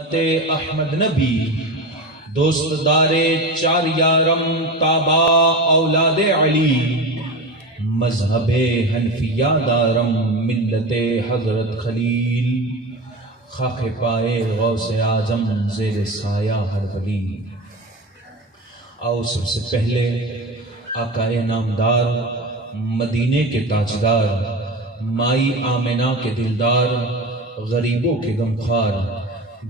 احمد نبی دوست دارے چار یارم تابا اولاد علی مذہب حنفیہ دارم ملت حضرت خلیل خاک پائے غوث اعظم زیر سایہ ہر ولی۔ آؤ سب سے پہلے آقائے نامدار مدینے کے تاجدار مائی آمنہ کے دلدار غریبوں کے غمخوار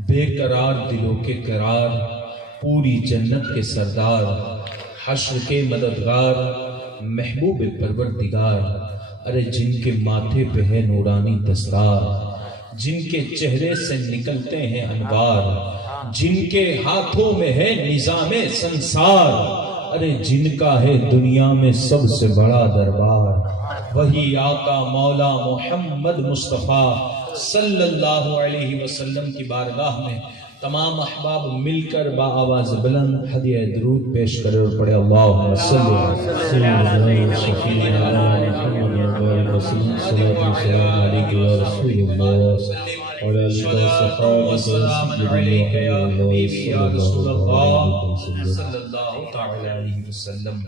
بے قرار دلوں کے قرار پوری جنت کے سردار حشر کے مددگار محبوب پروردگار، ارے جن کے ماتھے پہ ہے نورانی دستار، جن کے چہرے سے نکلتے ہیں انوار، جن کے ہاتھوں میں ہے نظام سنسار، ارے جن کا ہے دنیا میں سب سے بڑا دربار، وہی آقا مولا محمد مصطفیٰ صلی اللہ علیہ وسلم کی بارگاہ میں تمام احباب مل کر با آواز بلند ہدیہ درود پیش کرے اور پڑھے اللہم صلی اللہ علیہ وسلم۔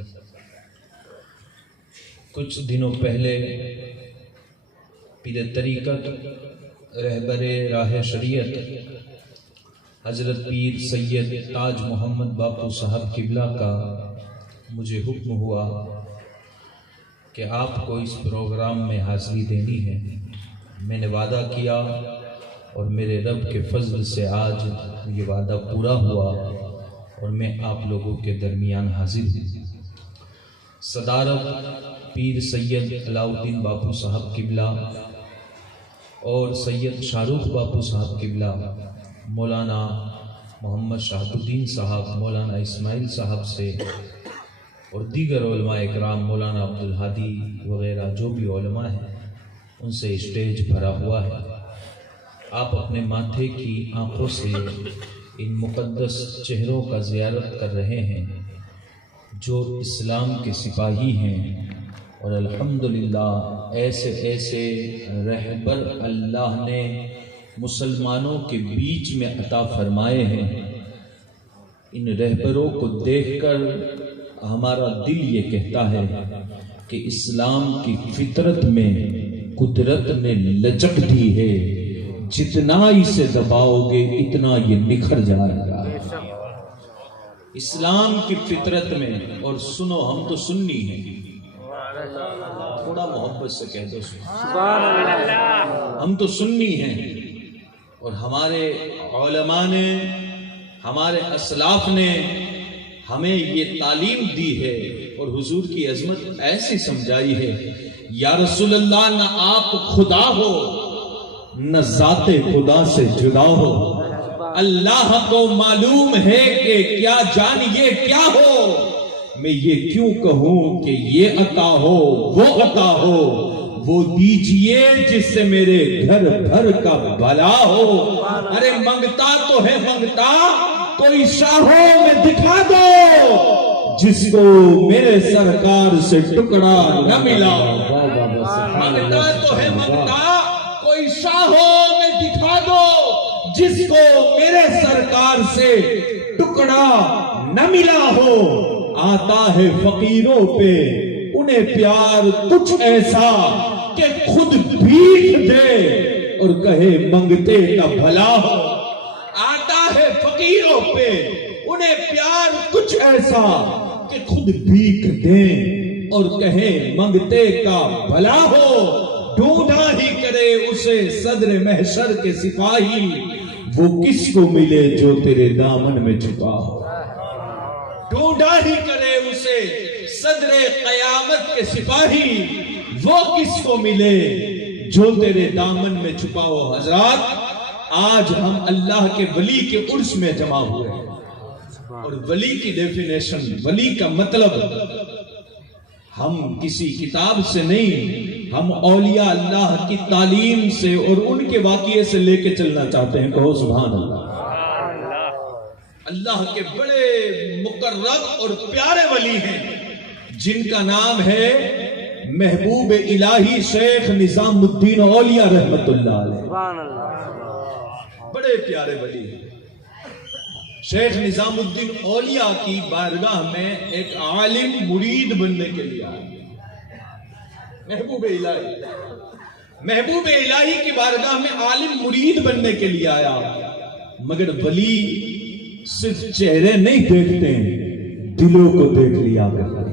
کچھ دنوں پہلے پیر طریقت رہبر راہ شریعت حضرت پیر سید تاج محمد باپو صاحب قبلہ کا مجھے حکم ہوا کہ آپ کو اس پروگرام میں حاضری دینی ہے۔ میں نے وعدہ کیا اور میرے رب کے فضل سے آج یہ وعدہ پورا ہوا اور میں آپ لوگوں کے درمیان حاضر ہوں۔ صدارت پیر سید علاء الدین باپو صاحب قبلہ اور سید شاہ رخ باپو صاحب قبلہ، مولانا محمد شہاب الدین صاحب، مولانا اسماعیل صاحب سے اور دیگر علماء اکرام، مولانا عبدالہادی وغیرہ جو بھی علماء ہیں ان سے اسٹیج بھرا ہوا ہے۔ آپ اپنے ماتھے کی آنکھوں سے ان مقدس چہروں کا زیارت کر رہے ہیں جو اسلام کے سپاہی ہیں، اور الحمدللہ ایسے ایسے رہبر اللہ نے مسلمانوں کے بیچ میں عطا فرمائے ہیں۔ ان رہبروں کو دیکھ کر ہمارا دل یہ کہتا ہے کہ اسلام کی فطرت میں قدرت نے لچک دی ہے، جتنا اسے دباؤ گے اتنا یہ نکھر جائے گا۔ اسلام کی فطرت میں، اور سنو ہم تو سنی ہیں، تھوڑا محبت سے کہہ دو سبحان اللہ، ہم تو سنی ہیں اور ہمارے علماء نے، ہمارے اسلاف نے ہمیں یہ تعلیم دی ہے اور حضور کی عظمت ایسی سمجھائی ہے، یا رسول اللہ نہ آپ خدا ہو نہ ذات خدا سے جدا ہو، اللہ کو معلوم ہے کہ کیا جانیے کیا ہو، میں یہ کیوں کہوں کہ یہ عطا ہو وہ عطا ہو، وہ دیجئے جس سے میرے گھر بھر کا بھلا ہو، ارے منگتا تو ہے منگتا کوئی شاہوں میں دکھا دو جس کو میرے سرکار سے ٹکڑا نہ ملا، منگتا تو ہے منگتا کوئی شاہوں میں دکھا دو جس کو میرے سرکار سے ٹکڑا نہ ملا ہو، آتا ہے فقیروں پہ انہیں پیار کچھ ایسا کہ خود بھیک دے اور کہے منگتے کا بھلا ہو، آتا ہے فقیروں پہ انہیں پیار کچھ ایسا کہ خود بھیک دیں اور کہے منگتے کا بھلا ہو، ڈھونڈا ہی کرے اسے صدر محشر کے سپاہی، وہ کس کو ملے جو تیرے دامن میں چھپا ہو، ڈھونڈا ہی کرے اسے صدر قیامت کے سپاہی، وہ کس کو ملے جو تیرے دامن میں چھپا ہو۔ حضرات آج ہم اللہ کے ولی کے عرس میں جمع ہوئے ہیں، اور ولی کی ڈیفینیشن، ولی کا مطلب ہم کسی کتاب سے نہیں، ہم اولیاء اللہ کی تعلیم سے اور ان کے واقعے سے لے کے چلنا چاہتے ہیں، کہو سبحان اللہ۔ اللہ کے بڑے مقرب اور پیارے ولی ہیں جن کا نام ہے محبوب الہی شیخ نظام الدین اولیاء رحمت اللہ علیہ۔ بڑے پیارے ولی ہیں. شیخ نظام الدین اولیاء کی بارگاہ میں ایک عالم مرید بننے کے لیے آیا. محبوب الہی کی بارگاہ میں عالم مرید بننے کے لیے آیا. مگر ولی صرف چہرے نہیں دیکھتے ہیں، دلوں کو دیکھ لیا کرتے ہیں.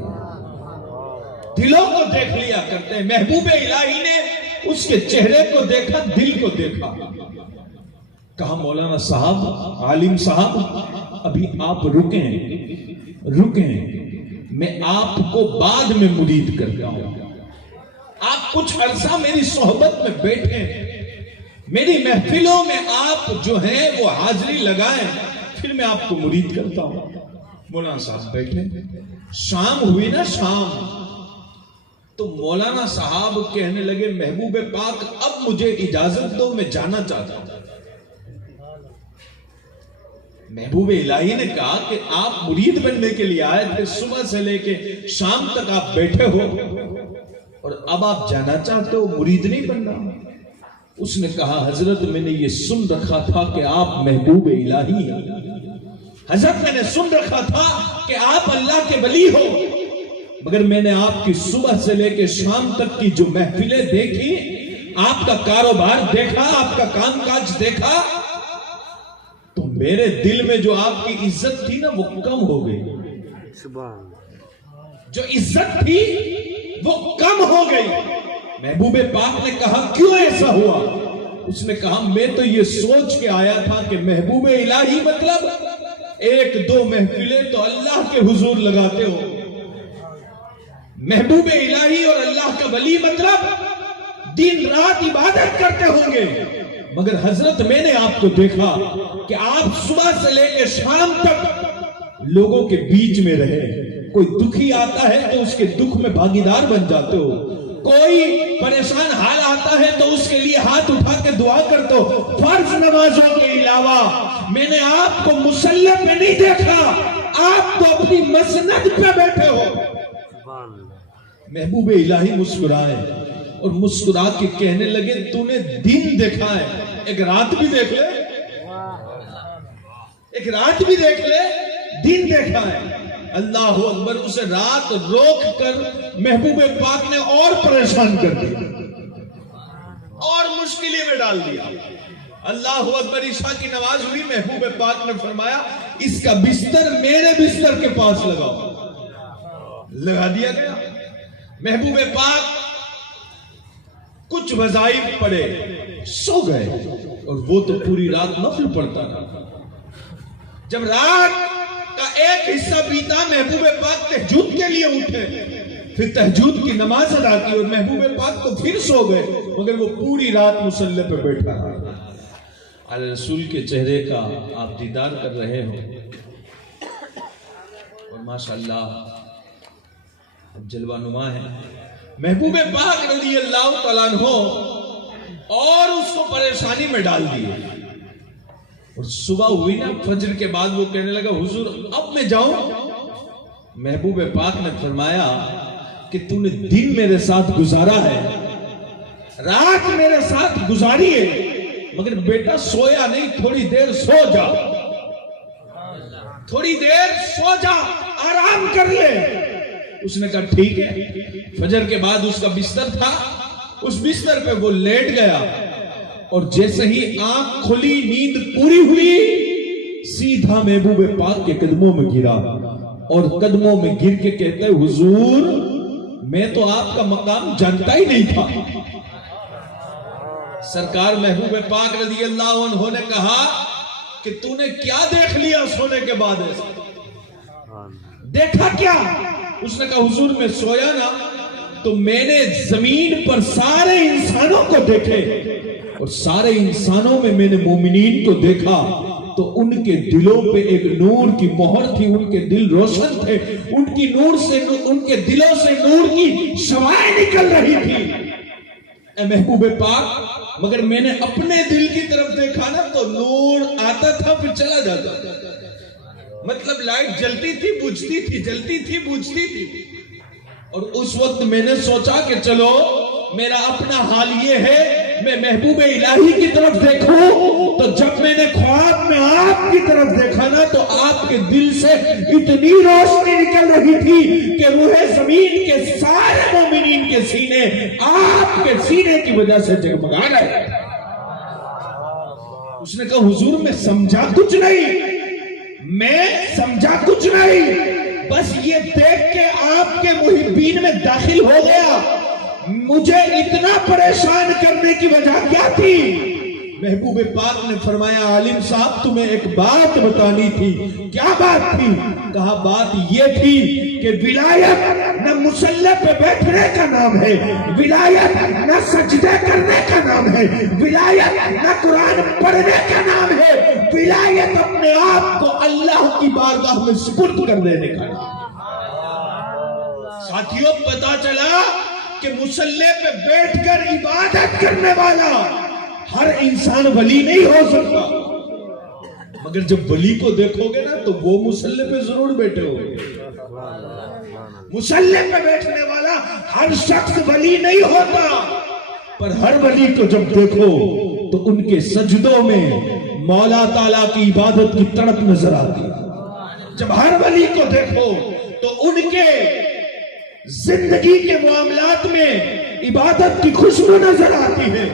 دلوں کو دیکھ لیا کرتے ہیں. محبوب الہی نے اس کے چہرے کو دیکھا، دل کو دیکھا. کہا مولانا صاحب، عالم صاحب، ابھی آپ رکیں، میں آپ کو بعد میں مرید کرتا ہوں. آپ کچھ عرصہ میری صحبت میں بیٹھیں، میری محفلوں میں آپ جو ہیں وہ حاضری لگائیں، پھر میں آپ کو مرید کرتا ہوں. مولانا صاحب بیٹھے. شام ہوئی نا، شام. تو مولانا صاحب کہنے لگے محبوب پاک اب مجھے اجازت دو، میں جانا چاہتا ہوں. محبوب الہی نے کہا کہ آپ مرید بننے کے لیے آئے تھے، صبح سے لے کے شام تک آپ بیٹھے ہو اور اب آپ جانا چاہتے ہو، مرید نہیں بننا. اس نے کہا حضرت میں نے یہ سن رکھا تھا کہ آپ محبوب الہی ہیں. حضرت میں نے سن رکھا تھا کہ آپ اللہ کے ولی ہو، مگر میں نے آپ کی صبح سے لے کے شام تک کی جو محفلیں دیکھی، آپ کا کاروبار دیکھا، آپ کا کام کاج دیکھا، تو میرے دل میں جو آپ کی عزت تھی نا وہ کم ہو گئی. جو عزت تھی وہ کم ہو گئی. محبوب پاک نے کہا کیوں ایسا ہوا؟ اس نے کہا میں تو یہ سوچ کے آیا تھا کہ محبوب الہی مطلب ایک دو محفلیں تو اللہ کے حضور لگاتے ہو. محبوب الہی اور اللہ کا ولی مطلب دن رات عبادت کرتے ہوں گے. مگر حضرت میں نے آپ کو دیکھا کہ آپ صبح سے لے کے شام تک لوگوں کے بیچ میں رہے. کوئی دکھی آتا ہے تو اس کے دکھ میں بھاگیدار بن جاتے ہو، کوئی پریشان حال آتا ہے تو اس کے لیے ہاتھ اٹھا کے دعا کرتے ہو. فرض نمازوں کے علاوہ میں نے آپ کو مصلی پہ نہیں دیکھا، آپ تو اپنی مسند پہ بیٹھے ہو. محبوب الہی مسکرائے اور مسکرا کے کہنے لگے تو نے دن دیکھا ہے، ایک رات بھی دیکھ لے، ایک رات بھی دیکھ لے، دن دیکھا ہے. اللہ اکبر. اسے رات روک کر محبوب پاک نے اور پریشان کر دیا اور مشکلی میں ڈال دیا. اللہ اکبر. عشاء کی نماز ہوئی، محبوب پاک نے فرمایا اس کا بستر میرے بستر کے پاس لگاؤ. لگا دیا گیا. محبوب پاک کچھ وظائف پڑھے، سو گئے، اور وہ تو پوری رات نفل پڑھتا تھا. جب رات کا ایک حصہ بیتا، محبوب پاک تہجد کے لیے اٹھے، پھر تہجد کی نماز ادا کی اور محبوب پاک تو پھر سو گئے، مگر وہ پوری رات مصلی پہ بیٹھا رہا. علی رسول کے چہرے کا آپ دیدار کر رہے ہو اور ماشاءاللہ جلوہ نما ہے. محبوب پاک رضی اللہ تعالیٰ عنہ اور اس کو پریشانی میں ڈال دیے. اور صبح ہوئی نا، فجر کے بعد وہ کہنے لگا حضور اب میں جاؤں؟ محبوب پاک نے فرمایا کہ تو نے دن میرے ساتھ گزارا ہے، رات میرے ساتھ گزاری ہے، مگر بیٹا سویا نہیں، تھوڑی دیر سو جا، تھوڑی دیر سو جا، آرام کر لے. اس نے کہا ٹھیک ہے. فجر کے بعد اس کا بستر تھا، اس بستر پہ وہ لیٹ گیا اور جیسے ہی آنکھ کھلی، نیند پوری ہوئی، سیدھا محبوب پاک کے قدموں میں گرا اور قدموں میں گر کے کہتا ہے حضور میں تو آپ کا مقام جانتا ہی نہیں تھا. سرکار محبوب پاک رضی اللہ عنہ نے کہا کہ تو نے کیا دیکھ لیا سونے کے بعد؟ دیکھا کیا؟ اس نے کہا حضور میں سویا نا تو میں نے زمین پر سارے انسانوں کو دیکھے اور سارے انسانوں میں نے مومنین کو دیکھا تو ان کے دلوں پہ ایک نور کی مہر تھی، ان کے دل روشن تھے، ان کی نور سے، ان کے دلوں سے نور کی شعاعیں نکل رہی تھی. اے محبوب پاک مگر میں نے اپنے دل کی طرف دیکھا نا تو نور آتا تھا پھر چلا جاتا تھا. مطلب لائٹ جلتی تھی بجھتی تھی، جلتی تھی بجھتی تھی. اور اس وقت میں نے سوچا کہ چلو میرا اپنا حال یہ ہے میں محبوب الہی کی طرف دیکھوں تو جب میں نے خواب میں آپ کی طرف دیکھا نا تو آپ کے دل سے اتنی روشنی نکل رہی تھی کہ روح زمین کے سارے مومنین کے سینے آپ کے سینے کی وجہ سے جگمگا رہے. اس نے کہا حضور میں سمجھا کچھ نہیں, بس یہ دیکھ کے آپ کے محبین میں داخل ہو گیا. مجھے اتنا پریشان کرنے کی وجہ کیا تھی؟ محبوب پاک نے فرمایا عالم صاحب تمہیں ایک بات بتانی تھی. کیا بات تھی؟ کہا بات یہ تھی کہ ولایت نہ مصلی پہ بیٹھنے کا نام ہے, ولایت نہ سجدے کرنے کا نام ہے, ولایت نہ قرآن پڑھنے کا نام ہے, ولایت اپنے آپ کو اللہ کی بارگاہ میں سپرد کر دینے کا نام ہے. ساتھیوں پتا چلا کہ مصلی پہ بیٹھ کر عبادت کرنے والا ہر انسان ولی نہیں ہو سکتا, مگر جب ولی کو دیکھو گے نا تو وہ مصلی پہ ضرور بیٹھے ہو گے. مصلی پہ بیٹھنے والا ہر شخص ولی نہیں ہوتا, پر ہر ولی کو جب دیکھو تو ان کے سجدوں میں مولا تعالیٰ کی عبادت کی تڑپ نظر آتی ہے. جب ہر ولی کو دیکھو تو ان کے زندگی کے معاملات میں عبادت کی خوشبو نظر آتی ہے.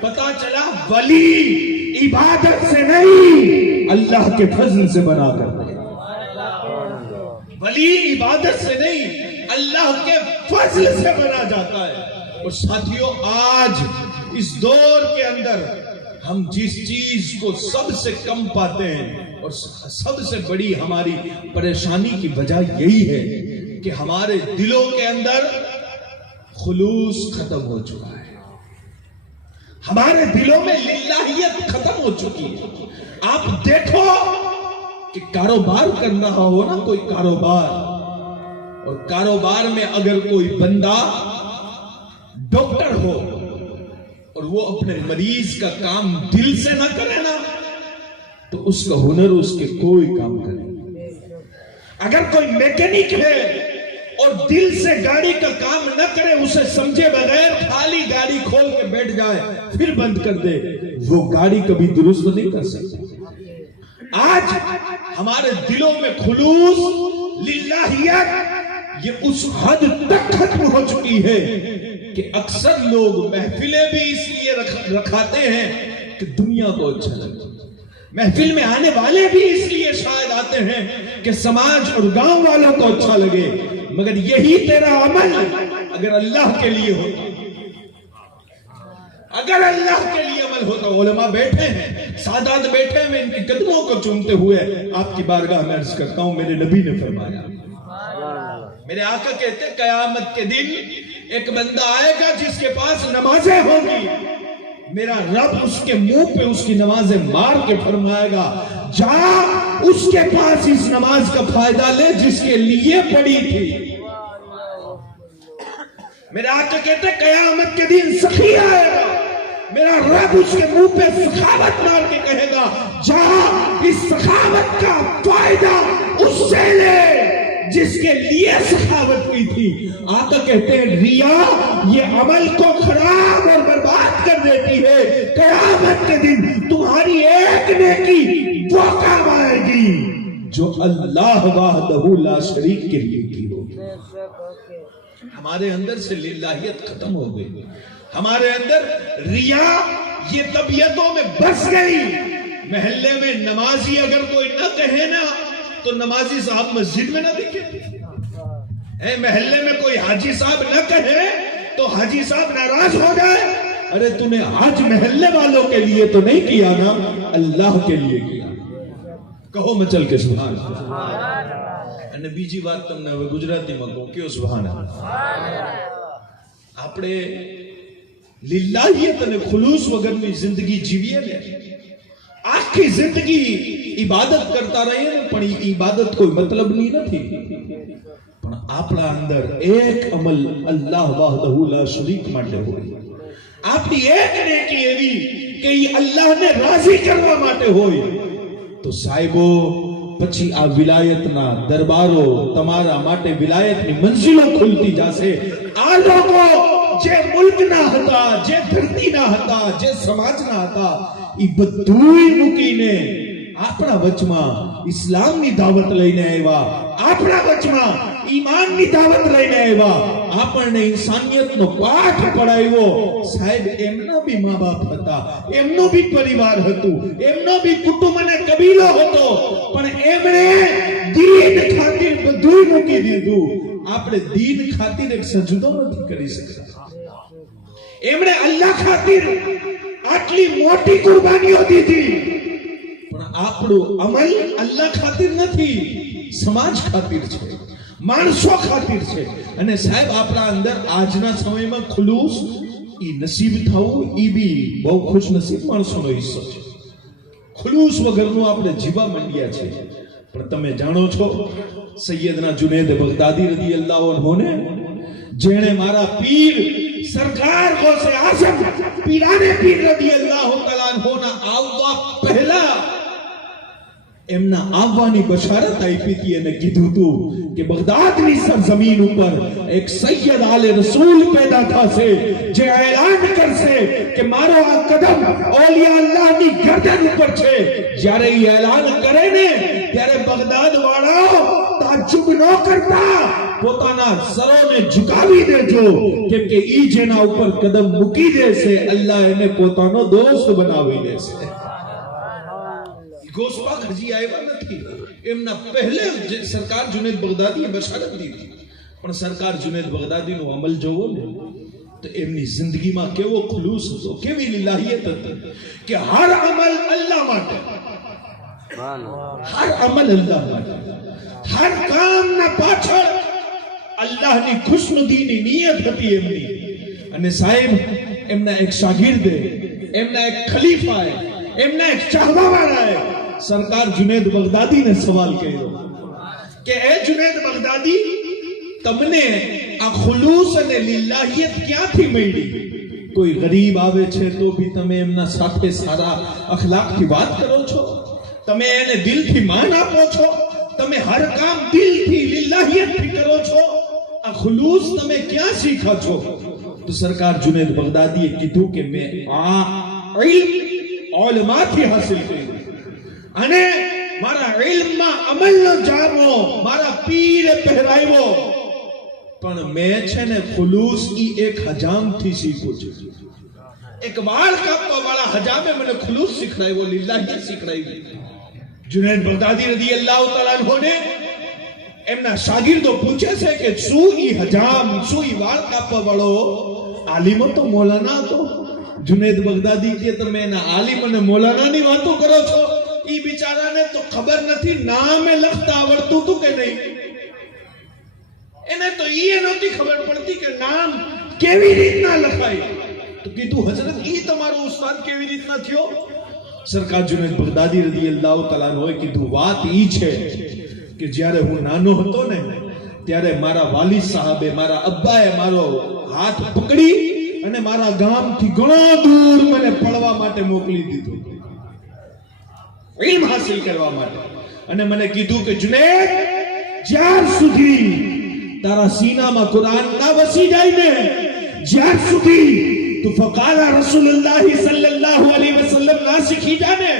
پتا چلا ولی عبادت سے نہیں اللہ کے فضل سے بنا کرتے ہیں. ولی عبادت سے نہیں اللہ کے فضل سے بنا جاتا ہے. اور ساتھیوں آج اس دور کے اندر ہم جس چیز کو سب سے کم پاتے ہیں اور سب سے بڑی ہماری پریشانی کی وجہ یہی ہے کہ ہمارے دلوں کے اندر خلوص ختم ہو چکا ہے. ہمارے دلوں میں للہیت ختم ہو چکی ہے. آپ دیکھو کہ کاروبار کرنا ہو نا, کوئی کاروبار, اور کاروبار میں اگر کوئی بندہ ڈاکٹر ہو اور وہ اپنے مریض کا کام دل سے نہ کرے نا تو اس کا ہنر اس کے کوئی کام کرے. اگر کوئی میکینک ہے اور دل سے گاڑی کا کام نہ کرے, اسے سمجھے بغیر خالی گاڑی کھول کے بیٹھ جائے پھر بند کر دے, وہ گاڑی کبھی درست نہیں کر سکتا. آج ہمارے دلوں میں خلوص للہیت یہ اس حد تک ختم ہو چکی ہے کہ اکثر لوگ محفلیں بھی اس لیے رکھاتے ہیں کہ دنیا کو اچھا لگے. محفل میں آنے والے بھی اس لیے شاید آتے ہیں کہ سماج اور گاؤں والوں کو اچھا لگے, مگر یہی تیرا عمل اگر اللہ کے لیے ہوتا, اگر اللہ کے لیے عمل ہوتا. علماء بیٹھے ہیں, سادات بیٹھے ہیں, ان کے قدموں کو چومتے ہوئے آپ کی بارگاہ میں عرض کرتا ہوں, میرے نبی نے فرمایا, میرے آقا کہتے قیامت کے دن ایک بندہ آئے گا جس کے پاس نمازیں ہوں گی, میرا رب اس کے منہ پہ اس کی نمازیں مار کے فرمائے گا جا اس کے پاس اس نماز کا فائدہ لے جس کے لیے پڑی تھی. میرے آقا کہتے قیامت کے دن سخی آئے گا, میرا رب اس کے منہ پہ سخاوت مار کے کہے گا جا اس سخاوت کا فائدہ اس سے لے جس کے لیے سخاوت کی تھی. آقا کہتے ہیں ریا یہ عمل کو خراب اور برباد کر دیتی ہے. قیامت کے دن تمہاری ایک نیکی وہ کام آئے گی جو اللہ وحدہ لا شریک کے لیے کی ہوگی. ہمارے اندر سے للہیت ختم ہو گئی, ہمارے اندر ریا یہ طبیعتوں میں بس گئی. محلے میں نمازی اگر کوئی نہ کہے نا تو نمازی صاحب مسجد میں نہ دکھے, محلے میں کوئی حاجی صاحب نہ کہے تو حاجی صاحب ناراض ہو جائے, ارے تو نے حج محلے والوں کے لیے تو نہیں کیا نا, اللہ کے لیے کیا. کہو مچل کے سبحان اللہ. نبی جی بات تم نے گجراتی میں کہو کیوں سبحان اللہ. આપણે લિલ્લાહિયત અને ખુલૂસ વગરની જિંદગી જીવીએ ને, આખી જિંદગી ઇબાદત કરતા રહીએ ને, પણ ઇબાદત કોઈ મતલબની નથી. પણ આપણા અંદર એક અમલ અલ્લાહ વહદહુ લા શરીક માટે હોય, આપણી એક નેકી એવી કે ઈ અલ્લાહને રાજી કરવા માટે હોય, તો સાહેબો પછી આ વિલાયતના દરબારો તમારા માટે વિલાયતની મંજિલો ખુલતી જશે. આ લોકો જે મુલ્કના હતા, જે ધરતીના હતા, જે સમાજના હતા, એ બધુંય મૂકીને આપણા વચમાં ઇસ્લામની દાવત લઈને આવ્યા, આપણા વચમાં ઈમાનની દાવત લઈને આવ્યા, આપણને ઇન્સાનિયતનો પાઠ પડાવ્યો. સાહેબ, એમના બી મા બાપ હતા, એમનો બી પરિવાર હતું, એમનો બી કુટુંબ અને કબીલો હતો, પણ એમણે દીન ખાतिर બધું મૂકી દીધું. આપણે દીન ખાतिर એક સજદો નથી કરી શકતા. એમણે અલ્લાહ ખાतिर આટલી મોટી કુરબાનીઓ દીધી, પણ આપણું અમલ અલ્લાહ ખાतिर નથી, સમાજ ખાतिर છે, માણસો ખાतिर છે. અને સાહેબ, આપણા અંદર આજના સમયમાં ખુલૂસ ઈ નસીબ થવું ઈ બી બહુ ખુશ નસીબ માણસોનો હિસ્સો છે. ખુલૂસ વગરનું આપણે જીવા માંડ્યા છે. પણ તમે જાણો છો, સૈયદના જુનેદ બગદાદી રદિયલ્લાહુ અન્હુ ને, જેણે મારા પીર સરકાર ગૌસે આઝમ પીરાને પીર રદિયલ્લાહુ તઆલા અન્હુના આવવા પહેલા એમના આવવાની બશારત આપી હતી અને કીધું હતું કે બગદાદની સરજમીન ઉપર એક સૈયદ આલે રસૂલ પેદા થશે, જે એલાન કરશે કે મારો આ કદમ ઓલિયા અલ્લાહની ગરદન ઉપર છે. જ્યારે એ એલાન કરે ને, ત્યારે બગદાદ વાળાઓ તાજ્જુબ ન કરતા, પોતાના સરોને ઝુકાવી દેજો, કેમ કે ઈ જેના ઉપર કદમ મૂકી દેશે, અલ્લાહ એને પોતાનો દોસ્ત બનાવી દેશે. ગોસ્પાક હજી આવ્યા નથી. એમના પહેલે સરકાર જુનેદ બગદાદીએ બશારત દીધી. પણ સરકાર જુનેદ બગદાદીનો અમલ જોવો ને, તો એમની જિંદગીમાં કેવો ખુલૂસ હતો, કેવી લીલાહિયત હતી કે હર અમલ અલ્લાહ માટે, હર અમલ અલ્લાહ માટે, હર કામના પાછળ અલ્લાહની ખુશનુદીની નિયત હતી એમની. અને સાહેબ, એમના એક શાગીર્દે, એમના એક ખલીફાએ, એમના એક ચાહવાવાળાએ સરકાર જુનેદ બગદાદીને સવાલ કર્યો કે એ જુનેદ બગદાદી, તમને આ ખુલૂસ અને લિલ્લાહિયત ક્યાંથી મળી? કોઈ ગરીબ આવે છે તો બી તમે એમના સાથે સારા અખલાકથી વાત કરો છો, તમે એને દિલથી માન આપો છો, તમે હર કામ દિલથી લિલ્લાહિયતથી કરો છો, આ ખુલૂસ તમે ક્યાં શીખા છો? તો સરકાર જુનેદ બગદાદીએ કીધું કે મેં આ ઇલ્મ ઉલમાથી હાસિલ કર્યું, અને મારા ઇલ્મમાં અમલનો જામો મારા પીરે પહેરાવ્યો, પણ મેં છે ને ખુલૂસ ઈ એક હજામથી શીખ્યું છે. એક વાળ કાપવા વાળા હજામે મને ખુલૂસ શીખડાવ્યો, લિલ્લાહિયત શીખડાવી. જુનેદ બગદાદી રદિયલ્લાહુ તઆલા અન્હુને એમના શાગીર્દો પૂછે છે કે શું ઈ હજામ, શું ઈ વાળ કાપવા વાળો આલિમ તો મૌલાના હતો? જુનેદ બગદાદી કે તમે એના આલિમ અને મૌલાનાની વાતો કરો છો? ઈ બિચારાને તો ખબર નથી નામે લખતા આવડતું હતું કે નહીં. એને તો ઈ નહોતી ખબર પડતી કે નામ કેવી રીતના લખાય. તો કીધું હજરત, ઈ તમારો ઉસ્તાદ કેવી રીતના થયો? સરકાર જુનેદ બગદાદી રદિયલ્લાહુ તઆલા અન્હુએ કીધું, વાત ઈ છે કે જ્યારે હું નાનો હતો ને, ત્યારે મારા વાલિદ સાહેબે, મારા અબ્બાએ મારો હાથ પકડી અને મારા ગામથી ઘણો દૂર મને પડવા માટે મોકલી દીધો, ઇલ્મ હાસિલ કરવા માટે. અને મને કીધું કે જુનેદ, જ્યાર સુધી તારા સીનામાં કુરાન ના વસી જાય ને, જ્યાર સુધી તું ફકારા રસૂલુલ્લાહ સલ્લલ્લાહુ અલૈહિ વસલ્લમ ના શીખી જા ને,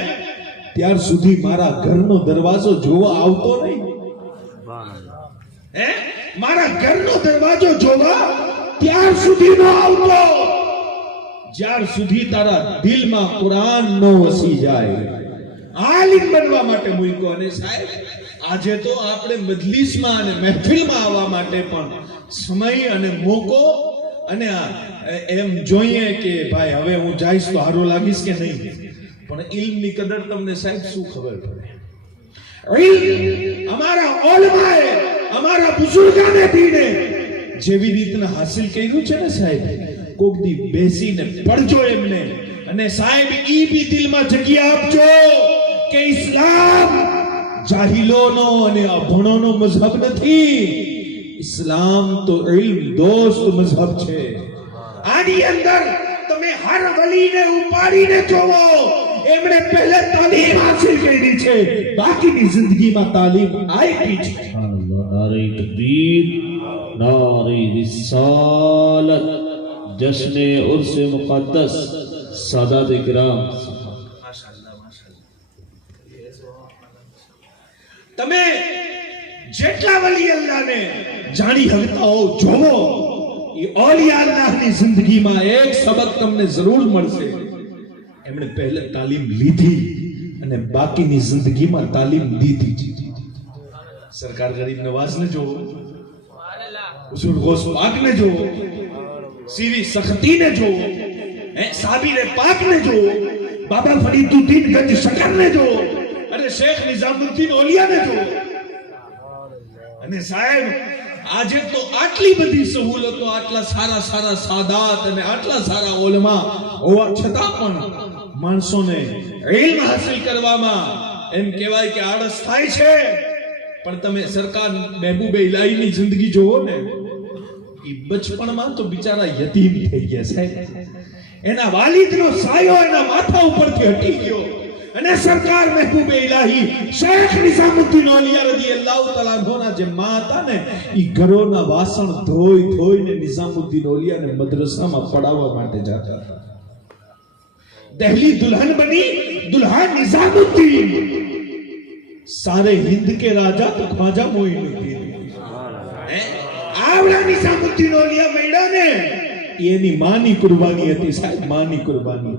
ત્યાર સુધી મારા ઘરનો દરવાજો જોવા આવતો નહીં. હે, મારા ઘરનો દરવાજો જોવા ત્યાર સુધી ન આવતો, જ્યાર સુધી તારા દિલમાં કુરાન ન વસી જાય. આલિમ બનવા માટે મૂક્યો. અને સાહેબ, આજે તો આપણે મજલિસમાં અને મહેફિલમાં આવવા માટે પણ સમય અને મોકો અને એમ જોઈએ કે ભાઈ હવે હું જઈશ તો હારો લાગીશ કે નહીં, પણ ઇલ્મની કદર તમને સાહેબ શું ખબર પડે? ઇલ્મ અમારા ઉલમાએ, અમારા બુઝુર્ગાને દીને જેવી રીતના હાસિલ કર્યું છે ને સાહેબ, કોક દી બેસીને પડજો એમને. અને સાહેબ, ઈ બી દિલમાં જગ્યા આપજો કે ઇસ્લામ જાહિલોનો અને અભણોનો મઝહબ નથી. ઇસ્લામ તો ઇલ્મ દોસ્ત મઝહબ છે. આની અંદર તમે હર વલીને ઉપાડીને જોવો, એમણે પહેલે તાલીમ હાસિલ કરી છે, બાકીની જિંદગીમાં તાલીમ આપી છે. નારે તકબીર, નારે રિસાલત, जश्न उर्स मुक़द्दस सादात किराम। તમે જેટલા વલી અલ્લાહને જાણી હકતા હો જોવો, એ ઓલિયા અલ્લાહની જિંદગીમાં એક સબક તમને જરૂર મળશે. એમણે પહેલા તાલીમ લીધી અને બાકીની જિંદગીમાં તાલીમ દીધી. સરકાર ગરીબ નવાઝને જોવો, હુઝુર ગૌસ પાકને જોવો, સીરી સખતીને જોવો, સાબિરે પાકને જોવો, બાબા ફરીદુદ્દીન ગંજ શકરને જોવો, અને શેખ નિઝામુદ્દીન ઓલિયાને જોવો. અને સાહેબ આજે તો આટલી બધી સહુલતો, આટલા સારા સારા સાદાત અને આટલા સારા ઉલમા હોવા છતાં પણ માણસોને ઇલ્મ હાસિલ કરવામાં એમ કહેવાય કે આળસ થાય છે. પણ તમે સરકાર મહેબૂબે ઇલાહીની જિંદગી જોવો ને, એ બચપણમાં તો બિચારા યતીમ થઈ ગયા સાહેબ. એના વાલિદનો સાયો એના માથા ઉપરથી હટી ગયો. અને સરકાર મહેબૂબે ઇલાહી શેખ નિઝામુદ્દીન ઓલિયા રદિયલ્લાહુ તઆલા અન્હુના જે માં હતા ને, ઈ ઘરોના વાસણ ધોઈ ધોઈને નિઝામુદ્દીન ઓલિયાને મદ્રસામાં પડાવવા માટે જતા હતા. દહલી દુલ્હન બની दुल्हा निजामुद्दीन, सारे हिंद के राजा तो ख्वाजा मोइनुद्दीन. आवड़ा निजामुद्दीन ओलिया मैडा ने એની માની કુરબાની હતી સાહેબ, માની કુરબાની.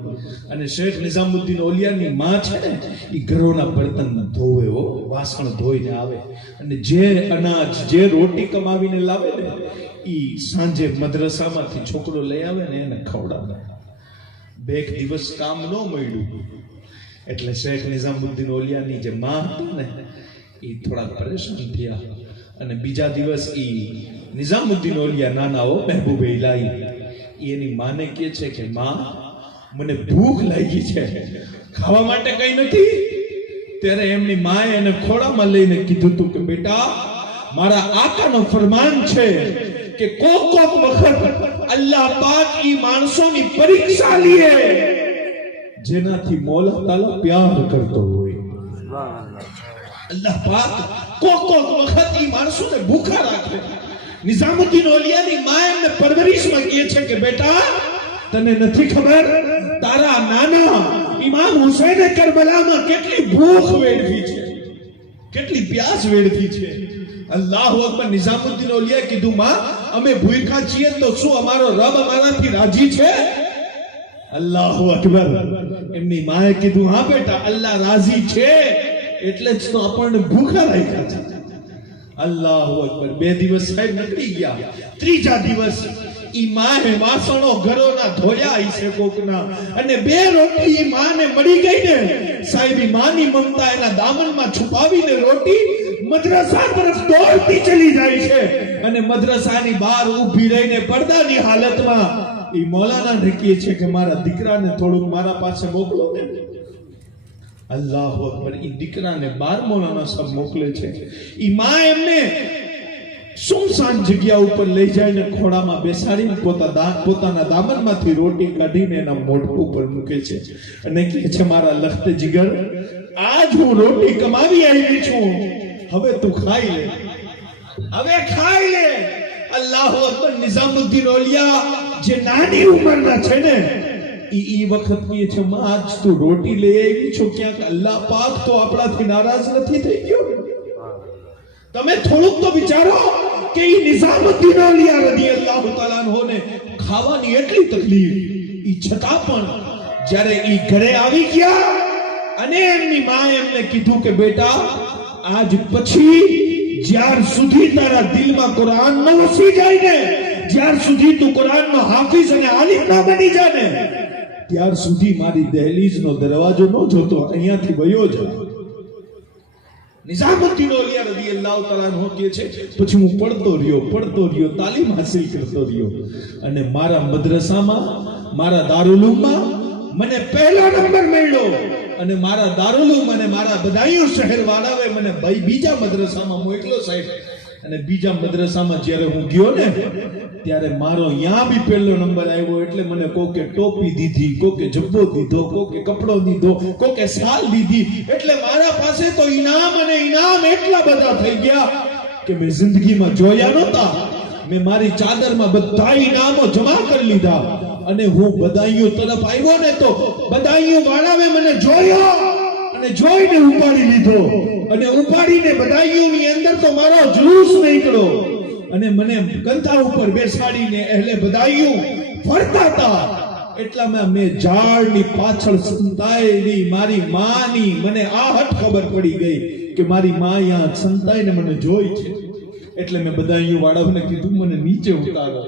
અને શેખ નિઝામુદ્દીન ઓલિયાની માં છે ને, એ ઘરોના બર્તન ધોવે, વાસણ ધોઈને આવે, અને જે અનાજ જે રોટી કમાવીને લાવે ને, એ સાંજે મદ્રસામાંથી છોકરો લઈ આવે ને એને ખવડાવે. બે દિવસ કામ ન મળ્યું એટલે શેખ નિઝામુદ્દીન ઓલિયાની જે માં હતી ને, એ થોડા પરેશાન થયા. અને બીજા દિવસ એ નિઝામુદ્દીન ઓલિયા નાનાઓ મહેબૂબે ઇલાહી એની માને કહે છે કે માં, મને ભૂખ લાગી છે, ખાવા માટે કઈ નથી. ત્યારે એમની માએ એને ખોળામાં લઈને કીધું હતું કે બેટા, મારા આકાનો ફરમાન છે કે કોક વખત અલ્લાહ પાક ઈ માણસોની પરીક્ષા લે જેનાથી મોલા તાલા પ્યાર કરતો હોય. અલ્લાહ પાક કોક વખત ઈ માણસોને ભૂખા રાખે. નિઝામુદ્દીન ઓલિયાની માં એમને પરવરિશમાં કહે છે કે બેટા, તને નથી ખબર તારા નાના ઇમામ હુસૈને કરબલામાં કેટલી ભૂખ વેડફી છે, કેટલી પ્યાસ વેડફી છે. અલ્લાહુ અકબર. નિઝામુદ્દીન ઓલિયાએ કીધું, માં અમે ભૂખ્યા છીએ તો શું અમારો રબ અમારાથી રાજી છે? અલ્લાહુ અકબર. એમની માએ કીધું, હા બેટા, અલ્લાહ રાજી છે એટલે જ તો આપણને ભૂખા રાખ્યા છે. અલ્લાહુ અકબર. બે દિવસ સાહેબ નીકળી ગયા. ત્રીજા દિવસ ઈ માએ વાસણો ઘરોના ધોયા હશે કોકના, અને બે રોટી ઈ માને મળી ગઈ ને સાહેબ, ઈ માની મમતા એના દામનમાં છુપાવીને રોટી મદ્રસા તરફ દોડતી ચલી જાય છે. અને મદ્રસાની બહાર ઊભી રહીને પડદાની હાલતમાં ઈ મૌલાનાને કહે છે કે મારા દીકરાને થોડુંક મારા પાસે મોકલો ને. અલ્લાહુ અકબર. ઈ દીકરાને 12 મૌલાના સાહેબ મોકલે છે. ઈ માં એમને સુમસાન જગ્યા ઉપર લઈ જઈને ખોળામાં બેસાડીને પોતાના દામનમાંથી રોટી કાઢીને એના મોઢા ઉપર મૂકે છે અને કહે છે, મારા લખતે જીગર, આજ હું રોટી કમાવી આવી છું, હવે તું ખાઈ લે, હવે ખાઈ લે. અલ્લાહુ અકબર. નિઝામુદ્દીન ઓલિયા જે નાની ઉંમરના છે ને, ઈ વખત કહે છે, માં આજ તું રોટી લઈ આવી છો, ક્યાંક અલ્લાહ પાક તો આપણાથી નારાજ નથી થઈ ગયો? તમે થોડુંક તો વિચારો કે ઈ નિઝામુદ્દીન ઓલિયા રદિયલ્લાહુ તઆલા અન્હુને ખાવાની એટલી તકલીફ, ઈ છતાં પણ જ્યારે ઈ ઘરે આવી ગયા અને એમની માએ એમને કીધું કે બેટા, આજ પછી જ્યાર સુધી તારા દિલમાં કુરાન ન વસી જાય ને, જ્યાર સુધી તું કુરાનનો હાફિઝ અને આલિમ ન બની જાય ને, ત્યાર સુધી મારી દહેલીઝનો દરવાજો ન જોતો, અહીંયાથી વયો જા. નિઝામુદ્દીન ઓલિયા રદિયલ્લાહુ તઆલા અન્હુ કહે છે, પછી હું પડતો રહ્યો, તાલીમ હાસિલ કરતો રહ્યો, અને મારા મદ્રસામાં, મારા દારુલુમમાં મને પહેલો નંબર મળ્યો. અને મારા દારુલુમ અને મારા બધાયો શહેર વાળાએ મને બીજા મદ્રસામાં મોકલ્યો સાહેબ. અને બીજા મદ્રસામાં જ્યારે હું ગયો ને, ત્યારે મારો યાં બી પહેલો નંબર આવ્યો. એટલે મને કોકે ટોપી દીધી, કોકે જબ્બો દીધો, કોકે કપડો દીધો, કોકે શાલ દીધી. એટલે મારા પાસે તો ઇનામ અને ઇનામ એટલા બધા થઈ ગયા કે મેં જિંદગીમાં જોયા નહોતા. મેં મારી ચાદરમાં બધા ઇનામો જમા કરી લીધા અને હું બધાઈઓ તરફ આવ્યો ને તો બધાઈઓ વાળાએ મને જોયો અને જોઈને ઉપાડી લીધો અને ઉપાડીને બધાઈઓની અંદર તો મારો જુલુસ નીકળ્યો અને મને કંધા ઉપર બેસાડીને એટલે બધાઈઓ ફરતા હતા એટલામાં મેં ઝાડની પાછળ સંતાયેલી મારી માની મને આહટ ખબર પડી ગઈ કે મારી માં અહીંયા સંતાઈને મને જોઈ છે એટલે મેં બધાઈઓ વાળાઓને કીધું મને નીચે ઉતારો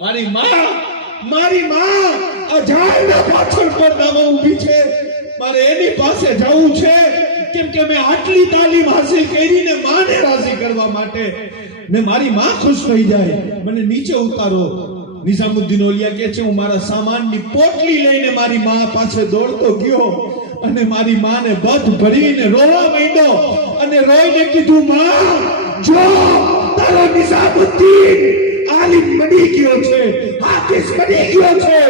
મારી માં આ ઝાડના પાછળ પડદામાં ઊભી છે મારે એની પાસે જવું છે કેમ કે મેં આટલી તાલીમ હાસિલ કરીને માને રાજી કરવા માટે ને મારી માં ખુશ થઈ જાય મને નીચે ઉતારો નિઝામુદ્દીન ઓલિયા કહે છે હું મારા સામાનની પોટલી લઈને મારી માં પાસે દોડતો ગયો અને મારી માને બધ ભરીને રોવા માંડ્યો અને રોઈને કીધું માં જો તારો નિઝામુદ્દીન આલિમ બની ગયો છે હાફિઝ બની ગયો છે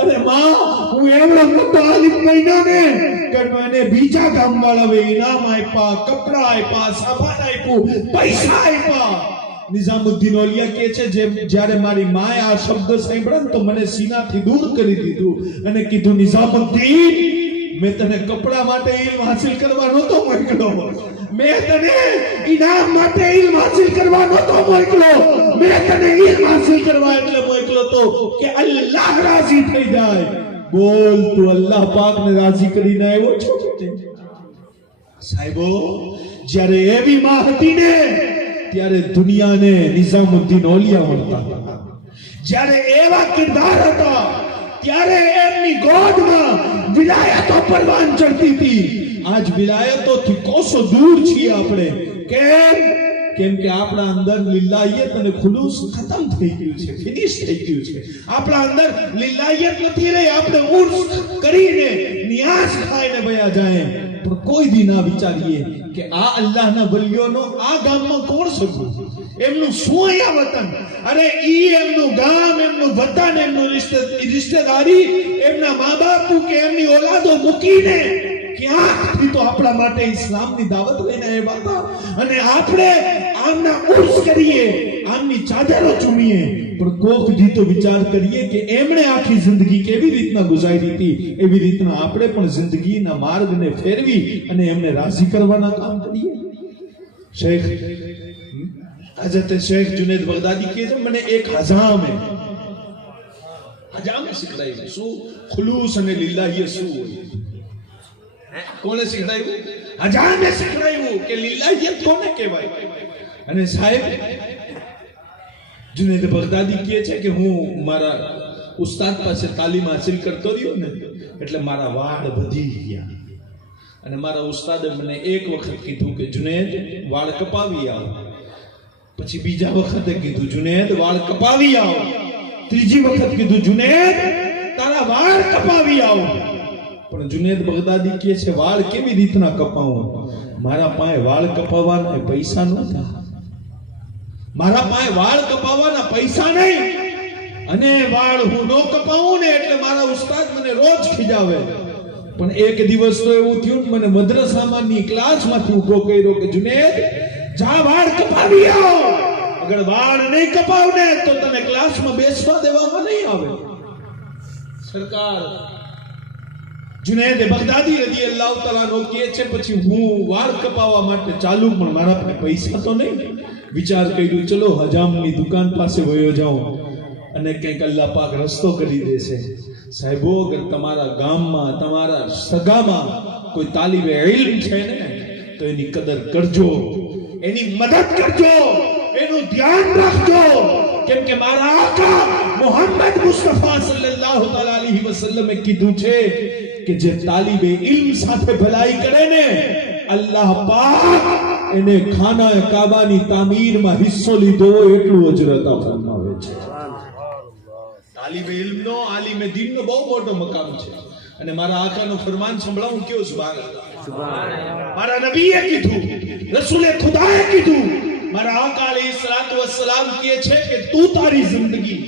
અરે માં હું એવડો મોટો આલિમ બન્યો ને કે મને બીજા ગામવાળાએ ઇનામ આપ્યા કપડા આપ્યા સામાન આપ્યું પૈસા આપ્યા નિઝામુદ્દીન ઓલિયા કહે છે જે જ્યારે મારી માએ આ શબ્દ સાંભળ્યા તો મને સીનાથી દૂર કરી દીધું અને કીધું નિઝામુદ્દીન મેં તને કપડા માટે ઇલ્મ હાસિલ કરવા નહોતો મોકલ્યો મેં તને ઇનામ માટે ઇલ્મ હાસિલ કરવા નહોતો મોકલ્યો મેં તને ઇલ્મ હાસિલ કરવા એટલે મોકલ્યો તો કે અલ્લાહ રાજી થઈ જાય બોલ તું અલ્લાહ પાકને રાજી કરીને આવ્યો છો સાહેબો જ્યારે એવી માં હતી ને ત્યારે દુનિયાને નિઝામુદ્દીન ઓલિયા મળતા હતા જ્યારે એવા કિરદાર હતા ત્યારે એમની ગોદમાં વિલાયતો પરવાન ચડતી હતી આજ વિલાયતોથી કોસો દૂર છીએ આપણે કેમ કે આપણા અંદર લિલ્લાહિયત અને ખુલૂસ ખતમ થઈ ગયું છે ફિનિશ થઈ ગયું છે આપણા અંદર લિલ્લાહિયત નથી રહી આપણે ઉર્સ કરીને નિયાઝ ખાઈને ભયા જાય પણ કોઈ દી ના વિચારીએ કે આ અલ્લાહના વલીઓનો આ ગામમાં કોણ સગું એમનું શું અહીંયા વતન અરે ઈ એમનું ગામ એમનું વતન એમનું રિશ્તેદારી એમના મા બાપ કે એમની ઓલાદો મૂકીને ક્યાંકથી તો આપણા માટે ઇસ્લામની દાવત લઈને આવ્યા હતા અને આપણે આમના ઉર્સ કરીએ આમની ચાદરો ચૂમીએ પણ કોક દી તો વિચાર કરીએ કે એમણે આખી જિંદગી કેવી રીતના ગુજારી હતી એવી રીતના આપણે પણ જિંદગીના માર્ગને ફેરવી અને એમને રાજી કરવાના કામ કરીએ શેખ હઝરત શેખ જુનેદ બગદાદી કહે છે મને એક હજામે શીખડાયું શું ખુલૂસ અને લિલ્લાહિયત શું હોય કોને શીખડાયું હજામે શીખડાયું કે લિલ્લાહિયત કોને કહેવાય અને સાહેબ જુનેદ બગદાદી કહે છે કે હું મારા ઉસ્તાદ પાસે તાલીમ હાસિલ કરતો રહ્યો ને એટલે મારા વાળ વધી ગયા અને મારા ઉસ્તાદે મને એક વખત કીધું કે જુનેદ વાળ કપાવી આવો પછી બીજા વખતે કીધું જુનેદ વાળ કપાવી આવો ત્રીજી વખત કીધું જુનેદ તારા વાળ કપાવી આવો પણ જુનેદ બગદાદી કહે છે વાળ કેવી રીતના કપાવું મારા પાસે વાળ કપાવવાના પૈસા નહોતા મારા પાસે વાળ કપાવવાના પૈસા નહીં અને વાળ હું નો કપાવું ને એટલે મારા ઉસ્તાદ મને રોજ ખીજાવે પણ એક દિવસ તો એવું થયું મને મદ્રસામાંની ક્લાસમાંથી ઊભો કર્યો કે જુનેદ જા વાળ કપાવી આવ અગર વાળ નહીં કપાવ ને તો તને ક્લાસમાં બેસવા દેવામાં નહીં આવે સરકાર જુનેદ બગદાદી રદિયલ્લાહુ તઆલા નો કહે છે પછી હું વાળ કપાવવા માટે ચાલુ પણ મારા પાસે પૈસા તો નહીં વિચાર કર્યું ચલો હજામની દુકાન પાસે વયો જાઉં અને કંઈક અલ્લાહ પાક રસ્તો કરી દેશે સાહેબો અગર તમારા ગામમાં તમારા સગામાં કોઈ તાલીબે ઇલ્મ છે ને તો એની કદર કરજો એની મદદ કરજો એનું ધ્યાન રાખજો કેમ કે મારા આકા મોહમ્મદ મુસ્તફા સલ્લલ્લાહુ તઆલા અલૈહિ વસલ્લમે કીધું છે કે જે તાલીબે ઇલ્મ સાથે ભલાઈ કરે ને અલ્લાહ પાક એને ખાના કાબાની તામીરમાં હિસ્સો લીધો એટલું અજર અતા ફરમાવે છે તાલીબે ઇલ્મનો આલિમે દીનનો બહુ મોટો મકામ છે અને મારા આકાનો ફરમાન સંભળાવું કયો સુભાન મારા નબીએ કીધું રસૂલે ખુદાએ કીધું મારા આકા અલૈહિસ્સલાતુ વસ્સલામ કહે છે કે તું તારી જિંદગી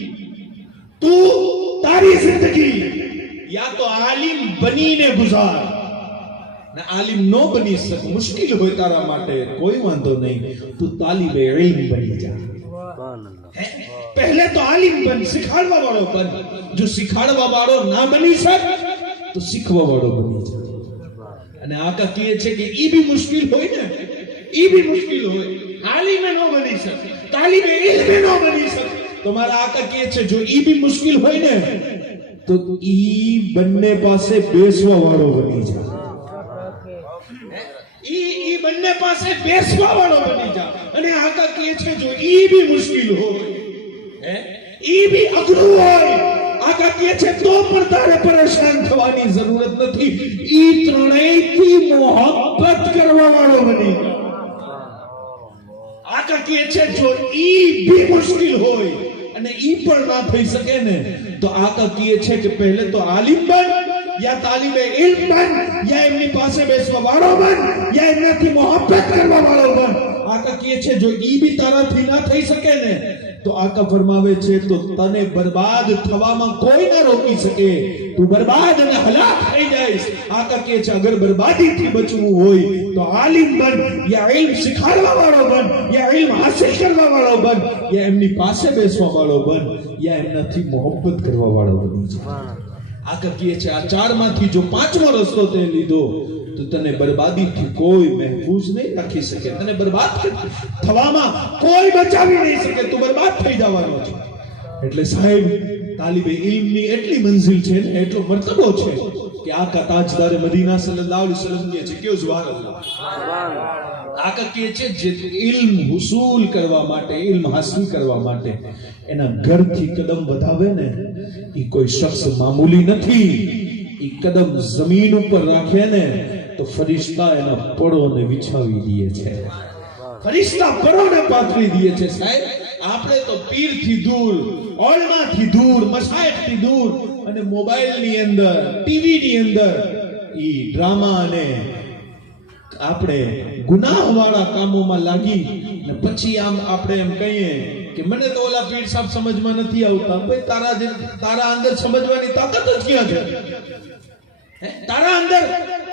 યા તો આલિમ બનીને ગુજાર ને આલિમ નો બની શકે મુશ્કેલ હોય તારા માટે કોઈ વાંધો નહીં તું તાલીબે ઇલ્મ બની જા સુભાન અલ્લાહ पहले तो आलिम बन, सिखाड़वा वालों बन। जो सिखाड़वा वालों ना बनी सक तो सीखवा वालों बनी जा। અને આકા કહે છે કે ઈ બી મુશ્કેલ હોય ને, ઈ બી મુશ્કેલ હોય, આલિમે નો બની શકે, તાલિબે ઇલ્મે નો બની શકે, તો મારા આકા કહે છે જો ઈ બી મુશ્કેલ હોય ને તો ઈ બંને પાસે બેસવા વાળો બની જા। ઈ બંને પાસે બેસવા વાળો બની જા। અને આકા કહે છે જો ઈ બી મુશ્કેલ હોય, ઈ બી અઘરું હોય, આકા કહે છે તો પણ તારે પરેશાન થવાની જરૂરત નથી। ઈ ત્રણેયથી મોહબ્બત કરવા વાળો બની જા। આકા કહે છે જો ઈ બી મુશ્કેલ હોય અને ઈ પણ ના થઈ શકે ને તો આકા કહે છે કે પહેલે તો આલિમ બન, या तालिबे इल्म बन, या एमनी पासे बेसवा वाळो बन, या एमनाथी मोहब्बत करवा वाळो बन। आका કહે છે જો ઈ બી તારાથી ના થઈ શકે ને તો આકા ફરમાવે છે તો તને બરબાદ થવામાં કોઈ ના રોકી શકે, તું બરબાદ અને હલાક થઈ જઈશ। આકા કહે છે અગર બરબાદીથી બચવું હોય તો આલિમ બન, या इल्म શીખવાડવા વાળો બન, या इल्म હાસિલ કરવા વાળો બન, या એમની પાસે બેસવા વાળો બન, या એમનાથી મોહબ્બત કરવા વાળો બની જા। आका કહે છે આ ચારમાંથી જો પાંચમો રસ્તો તે લીધો તો તને બરબાદીથી કોઈ મહેફૂઝ નહીં રાખી શકે, તને બરબાદ થવામાં કોઈ બચાવી નહીં શકે, તું બરબાદ થઈ જવાનો છે। એટલે સાહેબ તાલિબે ઇલ્મની એટલી મંઝિલ છે ને, એટલો મર્તબો છે કે આકા તાજદાર મદીના સલ્લલ્લાહુ અલૈહિ વસલ્લમ કહે છે કે સુબહાનલ્લાહ। આકા કહે છે જે ઇલ્મ હુસૂલ કરવા માટે, ઇલ્મ હાસિલ કરવા માટે એના ઘરથી કદમ વધાવે ને ઈ કોઈ શખ્સ મામૂલી નથી। ઈ કદમ જમીન ઉપર રાખે ને તો ફરિશ્તા એના પળોને વિછાવી દે છે, ફરિશ્તા પળોને પાથરી દે છે। સાહેબ આપણે તો પીરથી દૂર, ઓલમાથી દૂર, મશાયખથી દૂર અને મોબાઈલની અંદર, ટીવીની અંદર ઈ ડ્રામા અને આપણે ગુનાહવાળા કામોમાં લાગી ને પછી આમ આપણે એમ કહીએ કે મને તો ઓલા પીર સાહેબ સમજમાં નથી આવતા। ભાઈ તારા અંદર સમજવાની તાકાત જ ક્યાં છે? તારા અંદર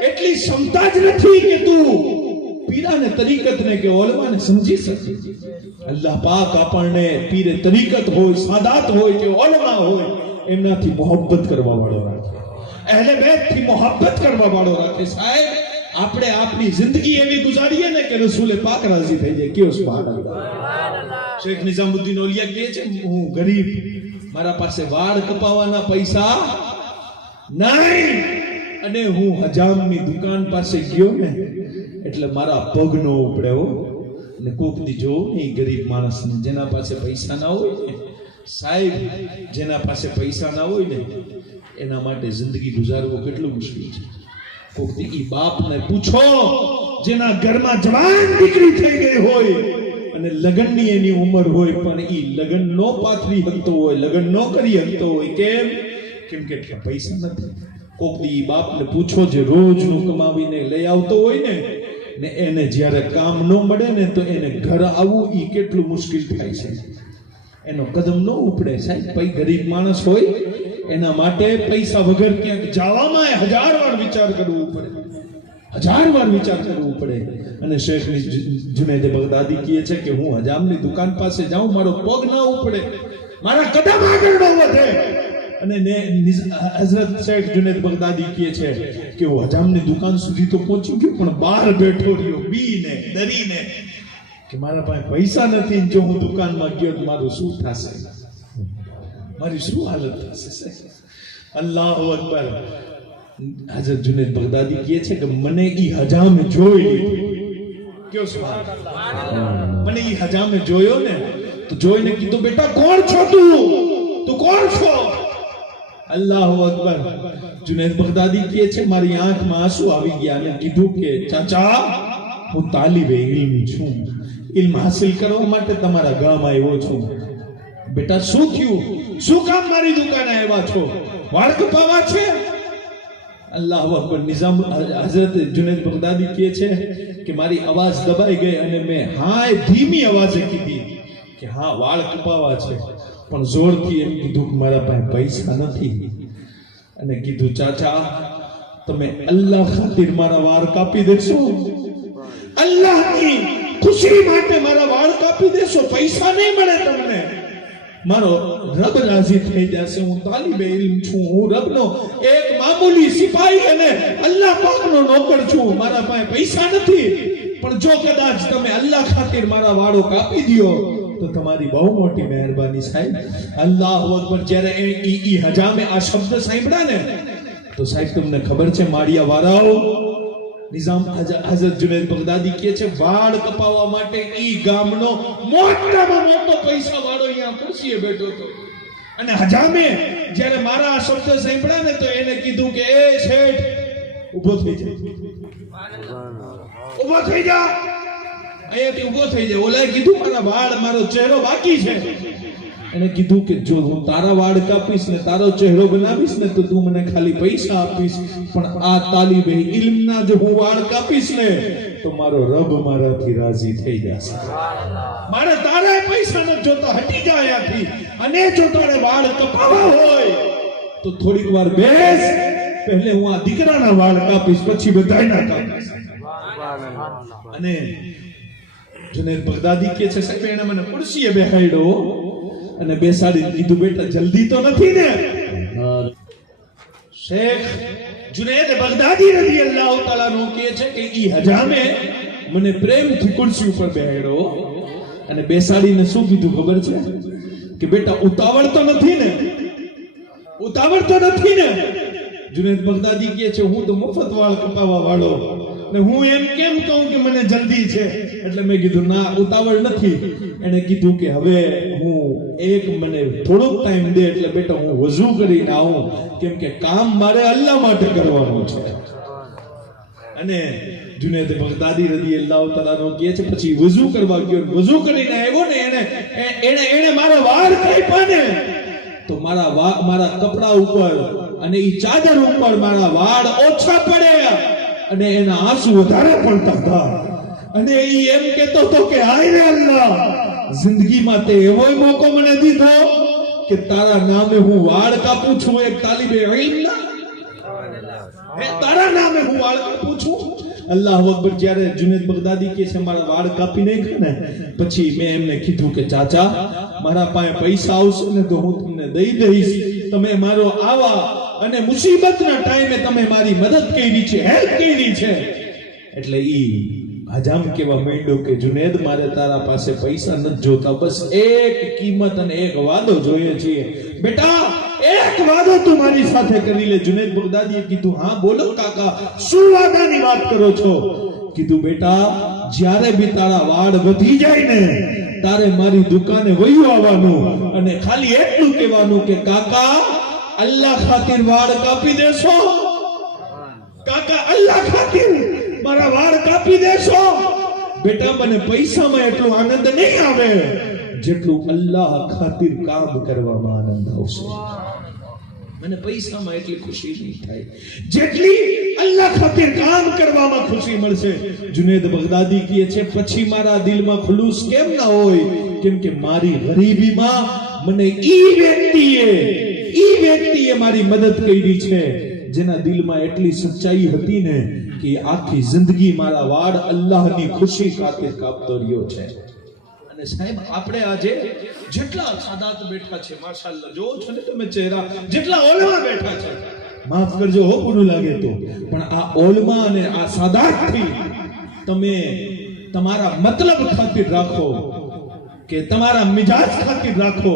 એટલી ક્ષમતા જ નથી કે તું પીરાને તરીકતને કે ઓલમાને સમજી શકે। અલ્લાહ પાક આપણને પીરે તરીકત હોય, સાદાત હોય કે ઓલમા હોય એમનાથી મોહબ્બત કરવા વાળો રાખે, અહેલે બેતથી મોહબ્બત કરવા વાળો રાખે। સાહેબ આપણે આપણી જિંદગી એવી ગુજારીએ ને કે રસૂલે પાક રાજી થઈ જાય। કયો સુબહાનલ્લાહ। શેખ નિઝામુદ્દીન ઓલિયા કહે છે હું ગરીબ, મારા પાસે વાળ કપાવવાના પૈસા નહીં અને હું હજામની દુકાન પાસે ગયો ને એટલે મારા પગ નો ઉપડ્યો અને કોક દી જો એ ગરીબ માણસને જેના પાસે પૈસા ના હોય ને સાહેબ, જેના પાસે પૈસા ના હોય ને એના માટે જિંદગી ગુજારવો કેટલું મુશ્કેલ છે। કોક દી ઈ બાપને પૂછો જેના ઘરમાં જવાન દીકરી થઈ ગઈ હોય અને લગનની એની ઉંમર હોય પણ ઈ લગન નો પાથરી શકતો હોય, લગન નો કરી શકતો હોય। કેમ કે પૈસા નથી। કોક દી બાપને પૂછો જે રોજનું કમાવીને લઈ આવતો હોય ને એને જ્યારે કામ ન મળે ને તો એને ઘર આવવું ઈ કેટલું મુશ્કેલ થાય છે, એનો કદમ ન ઉપડે। સાહેબ પઈ ગરીબ માણસ હોય એના માટે પૈસા વગર ક્યાંક જવામાં 1000 વાર વિચાર કરવો પડે, 1000 વાર વિચાર કરવો પડે। અને શેખ જુનૈદ બગદાદી કહે છે કે હું હજામની દુકાન પાસે જાઉં, મારો પગ ના ઉપડે, મારા કદમ આગળ ન વધે। અને હઝરત શેખ જુનૈદ બગદાદી કહે છે કે હું હજામની દુકાન સુધી તો પહોંચી ગયો પણ બહાર બેઠો રહ્યો બીને ડરીને કે મારા પાસે પૈસા નથી, જો હું દુકાનમાં ગયો તો મારું શું થશે, મારી શું હાલત થશે। અલ્લાહુ અકબર। હઝરત જુનૈદ બગદાદી કહે છે કે મને ઈ હજામે જોઈ લીધો। કયો સુબહાનલ્લાહ। મને ઈ હજામે જોયો ને તો જોઈને કીધું બેટા કોણ છો તું કોણ છો? અલ્લાહુ અકબર। જુનૈદ બગદાદી કહે છે મારી આંખમાં આંસુ આવી ગયા અને કીધું કે ચાચા હું તાલિબે ઇલ્મ છું, ઇલ્મ હાસિલ કરવા માટે તમારા ગામ આવ્યો છું। બેટા શું થયું, શું કામ મારી દુકાને આવ્યા છો, વાળ કપાવા છે? અલ્લાહુ અકબર। નિઝામ હઝરત જુનૈદ બગદાદી કહે છે કે મારી અવાજ દબાઈ ગઈ અને મેં હા ધીમી અવાજે કીધી કે હા વાળ કપાવા છે, પણ જોરથી એમ કીધું કે મારા પાસે પૈસા નથી। અને કીધું ચાચા તમે અલ્લાહ ખાतिर મારા વાળ કાપી દેશો, અલ્લાહની ખુશી માટે મારા વાળ કાપી દેશો, પૈસા નહીં મળે તમને। મારો રબ રાજી થઈ જશે. હું તાલિબે ઇલ્મ છું, હું રબનો એક મામૂલી સિપાહી અને અલ્લાહ પાકનો નોકર છું. મારા પાસે પૈસા નથી, પણ જો કદાચ તમે અલ્લાહ ખાतिर મારા વાળો કાપી દો તો તમારી બહુ મોટી મહેરબાની સાહેબ. અલ્લાહુ અકબર. જ્યારે ઈ હજામે આ શબ્દ સાંભળ્યા ને તો સાહેબ તમને ખબર છે માળિયા વાળાઓ નિઝામ હઝરત જુનૈદ બગદાદી કહે છે વાળ કપાવવા માટે ઈ ગામનો મોટામાં મોટો પૈસા વાળો અહીંયા ખુરશીએ બેઠો હતો. અને હજામે જ્યારે મારા આ શબ્દ સાંભળ્યા ને તો એને કીધું કે એ શેઠ ઊભો થઈ જા, ઊભો થઈ જા, અહીંયાથી ઊભો થઈ જા. ઓલાએ કીધું મારા વાળ, મારો ચહેરો બાકી છે. એને કીધું કે જો હું તારા વાળ કાપીશ ને તારો ચહેરો બનાવીશ ને તો તું મને ખાલી પૈસા આપીશ, પણ આ તાલિબે ઇલ્મના જો હું વાળ કાપીશ ને તો મારો રબ મારાથી રાજી થઈ જશે. મારે તારા પૈસા ન જોતા, હટી જા અહીંયાથી. અને જો તારે વાળ કપાવવા હોય તો થોડીક વાર બેસ, પહેલે હું આ દીકરાના વાળ કાપીશ, પછી બધાયના કાપીશ. અને જુનૈદ બગદાદી કહે છે સાહેબ એને મને ખુરશીએ બેહાડ્યો અને બેસાડી કીધું બેટા જલ્દી તો નથી ને? શેખ જુનૈદ બગદાદી રઝિયલ્લાહુ તઆલા નો કહે છે કે ઈ હજામે મને પ્રેમથી ખુરશી ઉપર બેહાડ્યો અને બેસાડીને શું કીધું ખબર છે કે બેટા ઉતાવળ તો નથી ને? ઉતાવળ તો નથી ને? જુનૈદ બગદાદી કહે છે હું તો મફત વાળ કપાવવા વાળો ને હું એમ કેમ કહું કે મને જલ્દી છે? એટલે મેં કીધું ના ઉતાવળ નથી. એને કીધું કે હવે હું મને થોડોક ટાઈમ દે, એટલે બેટા હું વઝુ કરીને આવું, કેમ કે કામ મારે અલ્લાહ માટે કરવાનું છે. અને જુનૈદ બગદાદી રઝિયલ્લાહુ તઆલા નો કહે છે પછી વઝુ કરવા ગયો, વઝુ કરીને આવ્યો ને એને મારા વાળ કાપ્યા ને તો મારા કપડા ઉપર અને ઈ ચાદર ઉપર મારા વાળ ઓછા પડ્યા અને એના આંસુ વધારે પડતા હતા. અને ઈ એમ કહેતો હતો કે હાય રે અલ્લાહ, જિંદગીમાં તે એવો મોકો મને દીધો કે તારા નામે હું વાળ કાપું છું, એક તાલિબે ઇલ્મના તારા નામે હું વાળ કાપું છું. અલ્લાહુ અકબર. જ્યારે જુનૈદ બગદાદી કહે છે મારા વાળ કાપી નાખ્યા ને પછી મેં એમને કીધું કે ચાચા મારા પાસે પૈસા આવશે ને તો હું તમને દઈ દઈશ, તમે મારો આવા અને મુસીબતના ટાઈમે તમે મારી મદદ કરી છે, હેલ્પ કરી છે. એટલે ઈ હજામ કેવા માંડ્યો કે જુનૈદ મારે તારા પાસે પૈસા નથી જોતા, બસ એક કિંમત અને એક વાદો જોઈએ છે. બેટા એક વાદો તું મારી સાથે કરી લે. જુનૈદ બગદાદીએ કીધું હા બોલો કાકા, શું વાદાની વાત કરો છો? કીધું બેટા જ્યારે બી તારા વાળ વધી જાય ને તારે મારી દુકાને વયું આવવાનું અને ખાલી એટલું કહેવાનું કે કાકા અલ્લાહ ખાतिर વાળ કાપી દેશો? કાકા અલ્લાહ ખાतिर મારા વાળ કાપી દેશો? બેટા મને પૈસામાં એટલો આનંદ નહીં આવે જેટલું અલ્લાહ ખાतिर કામ કરવામાં આનંદ આવશે. મને પૈસામાં એટલી ખુશી નહીં થાય જેટલી અલ્લાહ ખાतिर કામ કરવામાં ખુશી મળશે. જુનૈદ બગદાદી કહે છે પછી મારા દિલમાં ખુલૂસ કેમ ના હોય? કેમ કે મારી ગરીબીમાં મને ઈ વ્યક્તિએ મારી મદદ કરી છે જેના દિલમાં એટલી સચ્ચાઈ હતી ને કે આખી જિંદગી મારા વાળ અલ્લાહની ખુશી ખાतिर કાપતો રહ્યો છે. અને સાહેબ આપણે આજે જેટલા સાદાત બેઠા છે માશાઅલ્લાહ જો છો ને તમે ચહેરા, જેટલા ઓલમા બેઠા છે, માફ કરજો હો પૂરું લાગે તો, પણ આ ઓલમા અને આ સાદાતથી તમે તમારા મતલબ ખાतिर રાખો કે તમારા મિજાજ ખાतिर રાખો,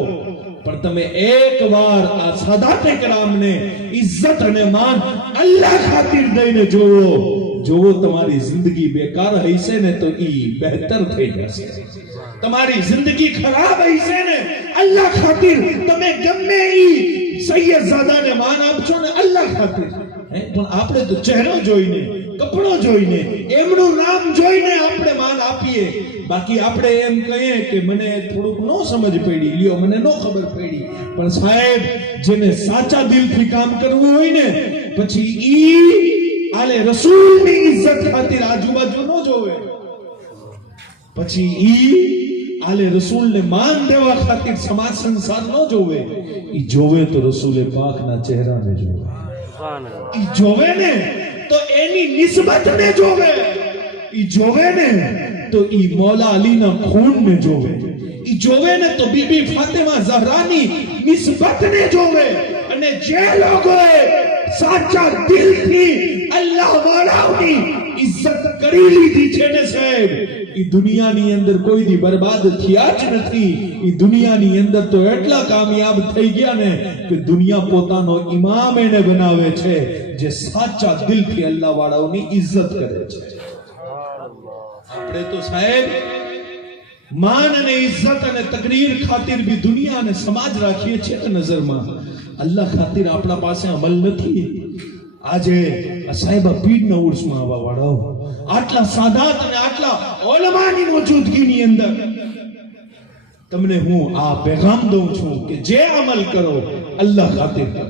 પણ તમે એકવાર આ સાદાતે કરામને ઇજ્જત અને માન અલ્લાહ ખાतिर દઈને જોવો તમારી જિંદગી બેકાર હશે ને તો ઈ બહેતર થઈ જશે. તમારી જિંદગી ખરાબ હશે ને અલ્લાહ ખાतिर તમે ગમે ઈ સૈયદજાદાને માન આપશો ને અલ્લાહ ખાतिर, પણ આપણે તો ચહેરો જોઈને, કપડો જોઈને, એમનું નામ જોઈને આપણે માન આપીએ. બાકી આપણે એમ કહીએ કે મને થોડુંક નો સમજ પડી, લ્યો મને નો ખબર પડી. પણ સાહેબ જેને સાચા દિલથી કામ કરવું હોય ને પછી ઈ આલે રસૂલની ઇજ્જત ખાतिर આજુબાજુ નો જોવે, પછી ઈ આલે રસૂલને માન દેવા ખાतिर સમાજ સંસાર નો જોવે. ઈ જોવે તો રસૂલે પાકના ચહેરાને જોવે. ઈ જોવે ને તો એની નિસ્બતને જોવે. ઈ જોવે ને તો ઈ મૌલા અલીના ખૂનને જોવે. ઈ જોવે ને તો બીબી ફાતિમા ઝહરાની નિસ્બતને જોવે, અને જે લોકોએ સાચા દિલથી અલ્લાહ વાળાઓની ઇજ્જત કરી લીધી છે ને સાહેબ, ઈ દુનિયાની અંદર કોઈ દી બરબાદ થયા જ નથી. ઈ દુનિયાની અંદર તો એટલા કામયાબ થઈ ગયા ને કે દુનિયા પોતાનો ઇમામ એને બનાવે છે જે સાચા દિલથી અલ્લાહ વાળાઓની ઇજ્જત કરે છે. આપણે તો સાહેબ માન અને ઇજ્જત અને તકરીર ખાतिर भी દુનિયા અને સમાજ રાખીએ છીએ નજરમાં, અલ્લાહ ખાतिर આપણા પાસે અમલ નથી. આજે સાહેબા પીરના ઉર્સમાં આવવા વાળાઓ, આટલા સાદાત અને આટલા ઉલમાની મોજૂદગીની અંદર તમને હું આ પેગામ દઉં છું કે જે અમલ કરો અલ્લાહ ખાतिर કરો,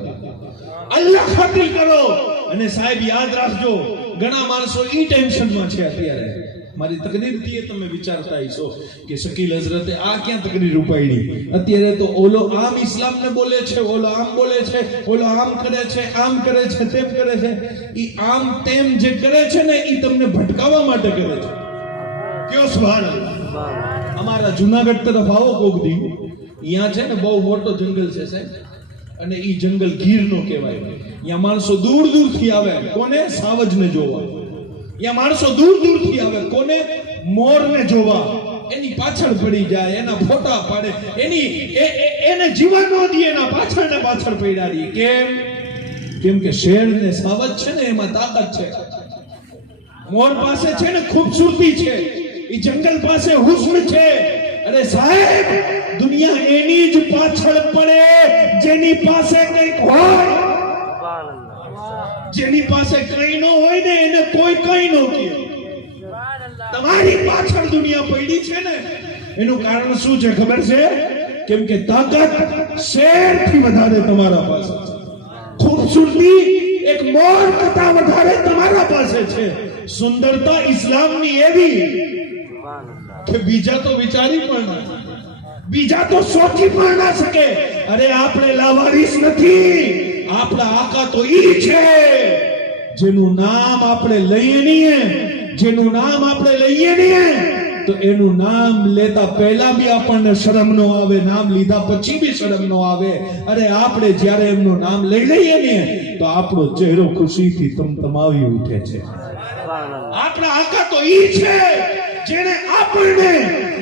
અલ્લાહ ખાतिर કરો. અને સાહેબ યાદ રાખજો, ઘણા માણસો ઈ ટેન્શનમાં છે અત્યારે. મારી તકરીરથી એ તમે વિચારતા હશો કે શકીલ હઝરતે આ ક્યાં તકરીર ઉપાડી. અત્યારે તો ઓલો આમ ઇસ્લામને બોલે છે, ઓલો આમ બોલે છે, ઓલો આમ કરે છે, આમ કરે છે, તેમ કરે છે. ઈ આમ તેમ જે કરે છે ને ઈ તમને ભટકાવવા માટે કરે છે. કયો સુભાનઅલ્લાહ. અમારા જુનાગઢ તરફ આવો કોક દી, અહીંયા છે ને બહુ મોટો જંગલ છે સાહેબ, અને ઈ જંગલ ગીરનો કહેવાય. અહીંયા માણસો દૂર દૂરથી આવે, કોને? સાવજને જોવા. અહીંયા માણસો દૂર દૂરથી આવે, કોને? મોરને જોવા. એની પાછળ પડી જાય, એના ફોટા પાડે, એને જીવા ન દે, એના પાછળ ને પાછળ પડ્યા રહી. કેમ કે શેર ને સાવજ છે ને એમાં તાકાત છે, મોર પાસે છે ને ખૂબસૂરતી છે, ઈ જંગલ પાસે હુસ્ન છે. અરે સાહેબ દુનિયા એની જ પાછળ પડે જેની પાસે કંઈક હોય. જેની પાસે કંઈ ન હોય ને એને કોઈ કંઈ ન કહે. તમારી પાછળ દુનિયા પડી છે ને એનું કારણ શું છે ખબર છે? કેમ કે તાકાત શેરથી વધારે તમારા પાસે છે, ખૂબસૂરતી એક મોર કરતા વધારે તમારા પાસે છે. સુંદરતા ઇસ્લામની એવી કે બીજા તો વિચારી પણ ના, બીજા તો સોચી પણ ના શકે. અરે આપણે લાવારીસ નથી, આપણા આકા તો ઈ છે જેનું નામ આપણે લઈએ નહીં, જેનું નામ આપણે લઈએ નહીં તો એનું નામ લેતા પહેલા બી આપણને શરમ ન આવે, નામ લીધા પછી બી શરમ ન આવે. અરે આપણે જ્યારે એમનું નામ લઈ લઈએ ને તો આપણો ચહેરો ખુશીથી તમતમાવી ઉઠે છે. આપણા આકા તો ઈ છે જેણે આપણને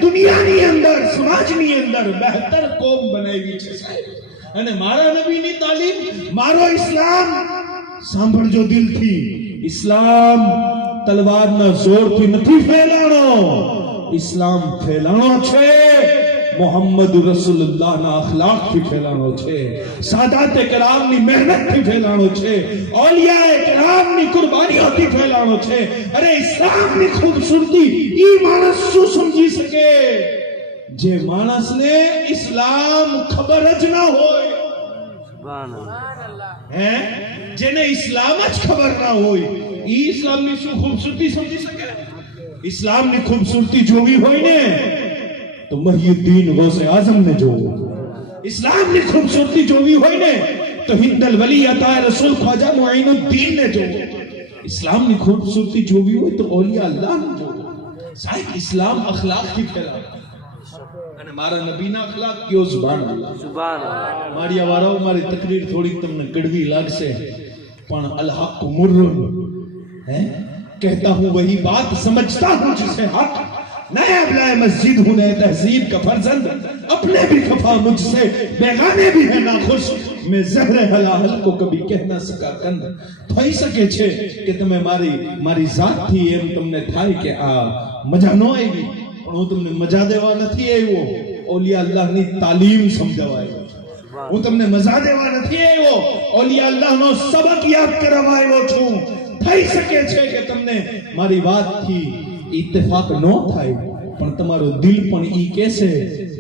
દુનિયાની અંદર, સમાજની અંદર બહેતર કોમ બનાવી છે સાહેબ. અને મારા નબીની તાલીમ, મારો ઇસ્લામ સાંભળજો દિલથી, ઇસ્લામ તલવારના જોરથી નથી ફેલાણો, ઇસ્લામ ફેલાણો છે મોહમ્મદ રસૂલુલ્લાહના અખલાકથી ફેલાણો છે, સાદાતે કરામની મહેનતથી ફેલાણો છે, ઓલિયાએ કરામની કુરબાનીઓથી ફેલાણો છે. અરે ઇસ્લામની ખૂબસૂરતી ઈ માણસ શું સમજી શકે જે માણસને ઇસ્લામ ખબર જ ના હોય. હે, જેને ઇસ્લામ જ ખબર ના હોય ઈ ઇસ્લામની શું ખૂબસૂરતી સમજી શકે? ઇસ્લામની ખૂબસૂરતી જોવી હોય ને તો મહિયુદ્દીન ગૌસે આઝમને જોવો. ઇસ્લામની ખૂબસૂરતી જોવી હોય ને તો હિન્દલ વલી અતા રસૂલ ખ્વાજા મુઈનુદ્દીન ને જોવો. ઇસ્લામની ખૂબસૂરતી જોવી હોય તો ઓલિયા અલ્લાહને જોવો. સાહેબ ઇસ્લામ અખલાકથી ફેલાય અને મારા નબીના અખલાક કયો. સુભાનઅલ્લાહ, સુભાનઅલ્લાહ. મારિયા વાળાઓ, મારી તકરીર થોડીક તમને કડવી લાગશે પણ અલ હક મુર્ર है, कहता हूं वही बात समझता हूं जिसे हक, नया अबलाए मस्जिद हूं नए तहजीब का फर्जंद, अपने भी खफा मुझसे बेगाने भी है नाखुश, मैं ज़हर हलाहल को कभी कह ना सका कंद. થઈ શકે છે કે તમે મારી જાતથી એમ તમને થાય કે આ મજા ન આવી, પણ હું તમને મજા દેવા નથી આવ્યો, ઓલિયા અલ્લાહની તાલીમ સમજાવવા આવ્યો. હું તમને મજા દેવા નથી આવ્યો, ઓલિયા અલ્લાહનો સબક યાદ કરાવવા આવ્યો છું. થઈ શકે છે કે તમને મારી વાતથી ઇત્તફાક ન થાય પણ તમારો દિલ પણ ઈ કહેશે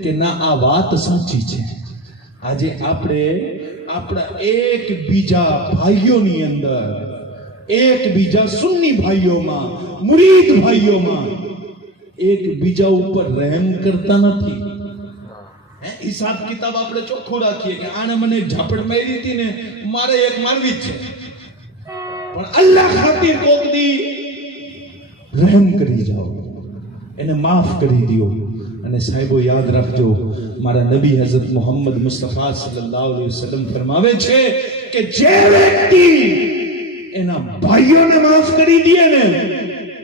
કે ના આ વાત સાચી છે. આજે આપણે આપણા એકબીજા ભાઈઓની અંદર, એકબીજા સુન્ની ભાઈઓમાં, મુરીદ ભાઈઓમાં એકબીજા ઉપર રહેમ કરતા નથી. હિસાબ કિતાબ આપણે ચોખ્ખો રાખીએ કે આને મને ઝાપડ મારી હતી ને મારે એક મારવી જ છે, પણ અલ્લાહ ખાतिर કોક દી રહેમ કરી જાઓ, એને માફ કરી દો અને સાહેબો યાદ રાખજો, મારા નબી હઝરત મોહમ્મદ મુસ્તફા સલ્લલ્લાહુ અલૈહિ વસલ્લમ ફરમાવે છે કે જે વ્યક્તિ એના ભાઈઓને માફ કરી દે ને,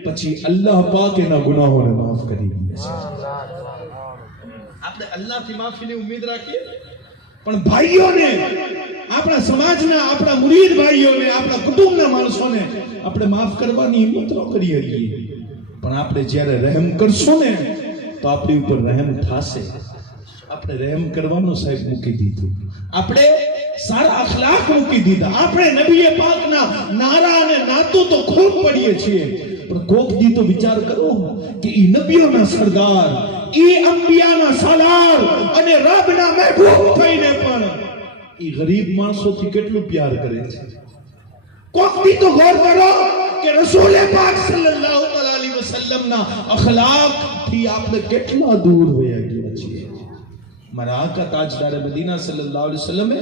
પછી અલ્લાહ પાક એના ગુનાહોને માફ કરી દે છે. આપણે અલ્લાહથી માફીની ઉમ્મીદ રાખીએ, પણ ભાઈઓને, આપણા સમાજના, આપણા મુરીદ ભાઈઓને, આપણા કુટુંબના માણસોને આપણે માફ કરવાની હિંમત ન કરી શકીએ. પણ આપણે જ્યારે રહેમ કરશું ને તો આપણી ઉપર રહેમ થશે. આપણે રહેમ કરવાનું સાહેબ મૂકી દીધું, આપણે સારા અખલાક મૂકી દીધા. આપણે નબીએ પાકના નારા અને નાતું તો ખૂબ પડીએ છીએ, પણ કોક દી તો વિચાર કરો કે ઈ નબીઓના સરદાર, ઈ અંબિયાના સાલાર અને રબના મહેબૂબ થઈને પણ ઈ ગરીબ માણસોથી કેટલું પ્યાર કરે છે. કોક દી તો ગૌર કરો કે રસૂલ પાક સલ્લલ્લાહુ અલૈહિ વસલ્લમના અખલાક થી આપણે કેટલા દૂર વયા ગયા છીએ. મારા આકા તાજદાર મદીના સલ્લલ્લાહુ અલૈહિ વસલ્લમે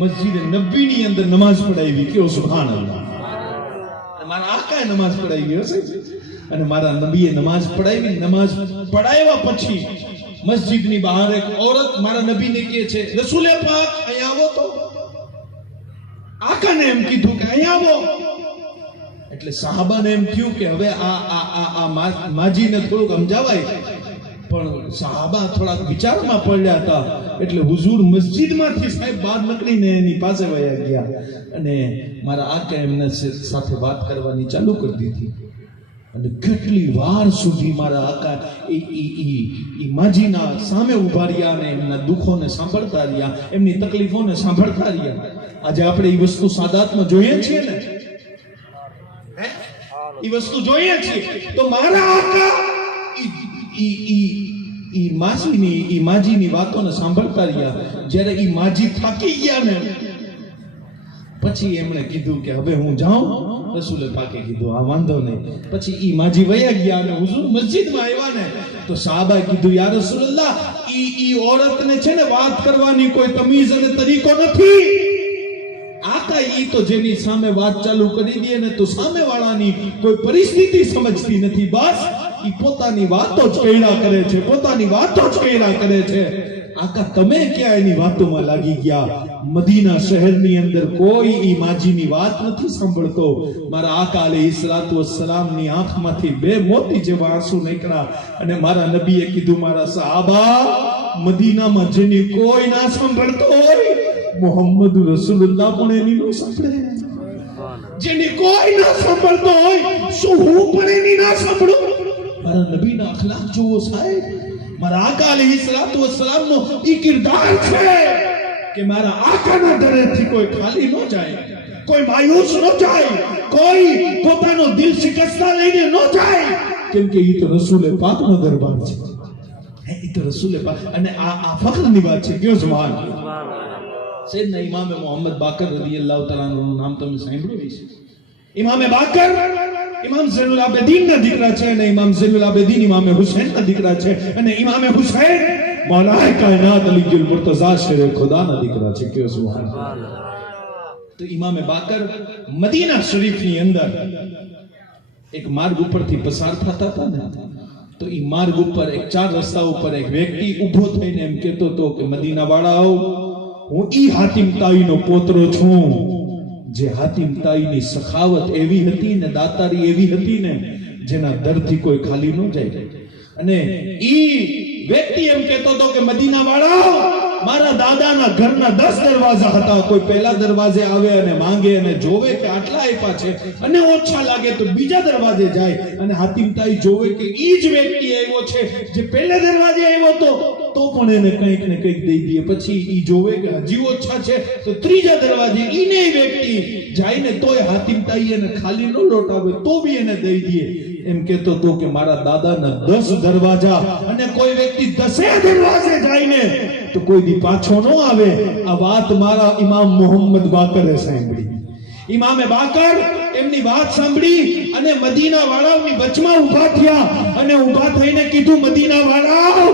મસ્જિદ નબવી ની અંદર નમાઝ પઢાવી. કયો સુભાનઅલ્લાહ. મારા આકાએ નમાઝ પઢાવી હશે, અને મારા નબીએ નમાઝ પઢાવી. નમાઝ પઢાવ્યા પછી મસ્જિદની બહાર એક औरत મારા નબીને કહે છે, રસૂલ પાક અહીંયા આવો. તો આકાને એમ કીધું કે અહીંયા આવો. એટલે સાહાબાને એમ થયું કે હવે આ માજીને થોડુંક સમજાવાય, પણ સાહાબા થોડાક વિચારમાં પડ્યા હતા. એટલે હુઝુર મસ્જિદમાંથી સાહેબ બહાર નીકળીને એની પાસે વયા ગયા, અને મારા આકા એમને સાથે વાત કરવાની ચાલુ કરી દીધી. અને કેટલી વાર સુધી મારા આકા ઈ માજીના સામે ઉભા રહ્યા અને એમના દુઃખોને સાંભળતા રહ્યા, એમની તકલીફોને સાંભળતા રહ્યા. આજે આપણે એ વસ્તુ સાદાતમાં જોઈએ છીએ ને, એ વસ્તુ જોઈએ છીએ. તો મારા આકા ઈ માજીની વાતોને સાંભળતા રહ્યા. જ્યારે ઈ માજી થાકી ગયા ને, પછી એમણે કીધું કે હવે હું જાઉં. રસૂલે પાકે કીધું આ વાંધો નહીં. પછી ઈ માજી વયા ગયા અને હુઝુર મસ્જિદમાં આવ્યા ને, તો સાહાબાએ કીધું યા રસૂલલ્લાહ, ઈ ઓરતને છે ને વાત કરવાની કોઈ તમીઝ અને તરીકો નથી. આકા ઈ તો જેની સામે વાત ચાલુ કરી દે ને, તો સામેવાળાની કોઈ પરિસ્થિતિ સમજતી નથી. બસ ઈ પોતાની વાતો જ કહેલા કરે છે, પોતાની વાતો જ કહેલા કરે છે. આકા તમે ક્યાં એની વાતોમાં લાગી ગયા? મદીના શહેરની અંદર કોઈ ઈ માજીની વાત નથી સાંભળતો. મારા આકા અલૈહિસ્સલાતુ વસ્સલામની આંખમાંથી બે મોતી જેવા આંસુ નીકળ્યા, અને મારા નબીએ કીધું, મારા સહાબા, મદીનામાં જેની કોઈ ના સાંભળતો હોય, મોહમ્મદ રસૂલુલ્લાહ પણ એની નો સાંભળે. જેની કોઈ ના સાંભળતો હોય, શું હું પણ એની ના સાંભળું? મારા નબીના અખલાક જુઓ સાહેબ. મારા આકા અલૈહિસ્સલાતુ વસ્સલામનો ઈ કિરદાર છે કે મારા આકાના દરેથી કોઈ ખાલી ન જાય, કોઈ માયુસ ન જાય, કોઈ પોતાનો દિલ શિકસ્તા લઈને ન જાય, કેમ કે ઈ તો રસૂલે પાકનો દરબાર છે. ઈ તો રસૂલે પાક, અને આ ફખ્રની વાત છે. કયો સુભાન. સૈયદના ઇમામે મોહમ્મદ બાકર રદિયલ્લાહુ તઆલા નું નામ તમે સાંભળ્યું હશે. ઇમામે બાકર ઇમામ ઝૈનુલ આબેદીનના દીકરા છે, અને ઇમામ ઝૈનુલ આબેદીન ઇમામે હુસૈનના દીકરા છે, અને ઇમામે હુસૈન મૌલાએ કાયનાત અલીયુલ મુર્તઝા શેરે ખુદાના દીકરા છે. કયો સુભાન. તો ઇમામે બાકર મદીના શરીફની અંદર એક માર્ગ ઉપરથી પસાર થતા હતા ને, તો ઈ માર્ગ ઉપર એક ચાર રસ્તા ઉપર એક વ્યક્તિ ઊભો થઈને એમ કહેતો હતો કે મદીના વાળાઓ, હું ઈ હાતિમ તાઈનો પોતરો છું, જે હાતિમ તાઈની સખાવત એવી હતી ને, દાતારી એવી હતી ને, જેના દરથી કોઈ ખાલી ન જાય. અને ઈ વ્યક્તિ એમ કહેતો હતો કે મદીના વાળાઓ, મારા દાદાના ઘરના 10 દરવાજા હતા. કોઈ પહેલા દરવાજે આવે અને માંગે અને જોવે કે આટલા આપ્યા છે, અને ઓછા લાગે તો બીજા દરવાજે જાય, અને હાતિમ તાઈ જોવે કે ઈ જ વ્યક્તિ આવ્યો છે જે પહેલા દરવાજે આવ્યો તો પણ એને કંઈક ને કંઈક દઈ દે. પછી ઈ જોવે કે હજી ઓછા છે તો ત્રીજા દરવાજે ઈને વ્યક્તિ જાય ને, તોય હાતિમ તાઈ એને ખાલી ન લોટાવે તો બી એને દઈ દે. એમ કહેતો તો કે મારા દાદાના 10 દરવાજા, અને કોઈ વ્યક્તિ 10 દરવાજે જાય ને તો કોઈ દી પાછો ન આવે. આ વાત મારા ઇમામ મોહમ્મદ બાકરે સાંભળી. ઇમામે બાકર એમની વાત સાંભળી અને મદીના વાળાઓની વચમાં ઊભા થયા, અને ઊભા થઈને કીધું, મદીના વાળાઓ,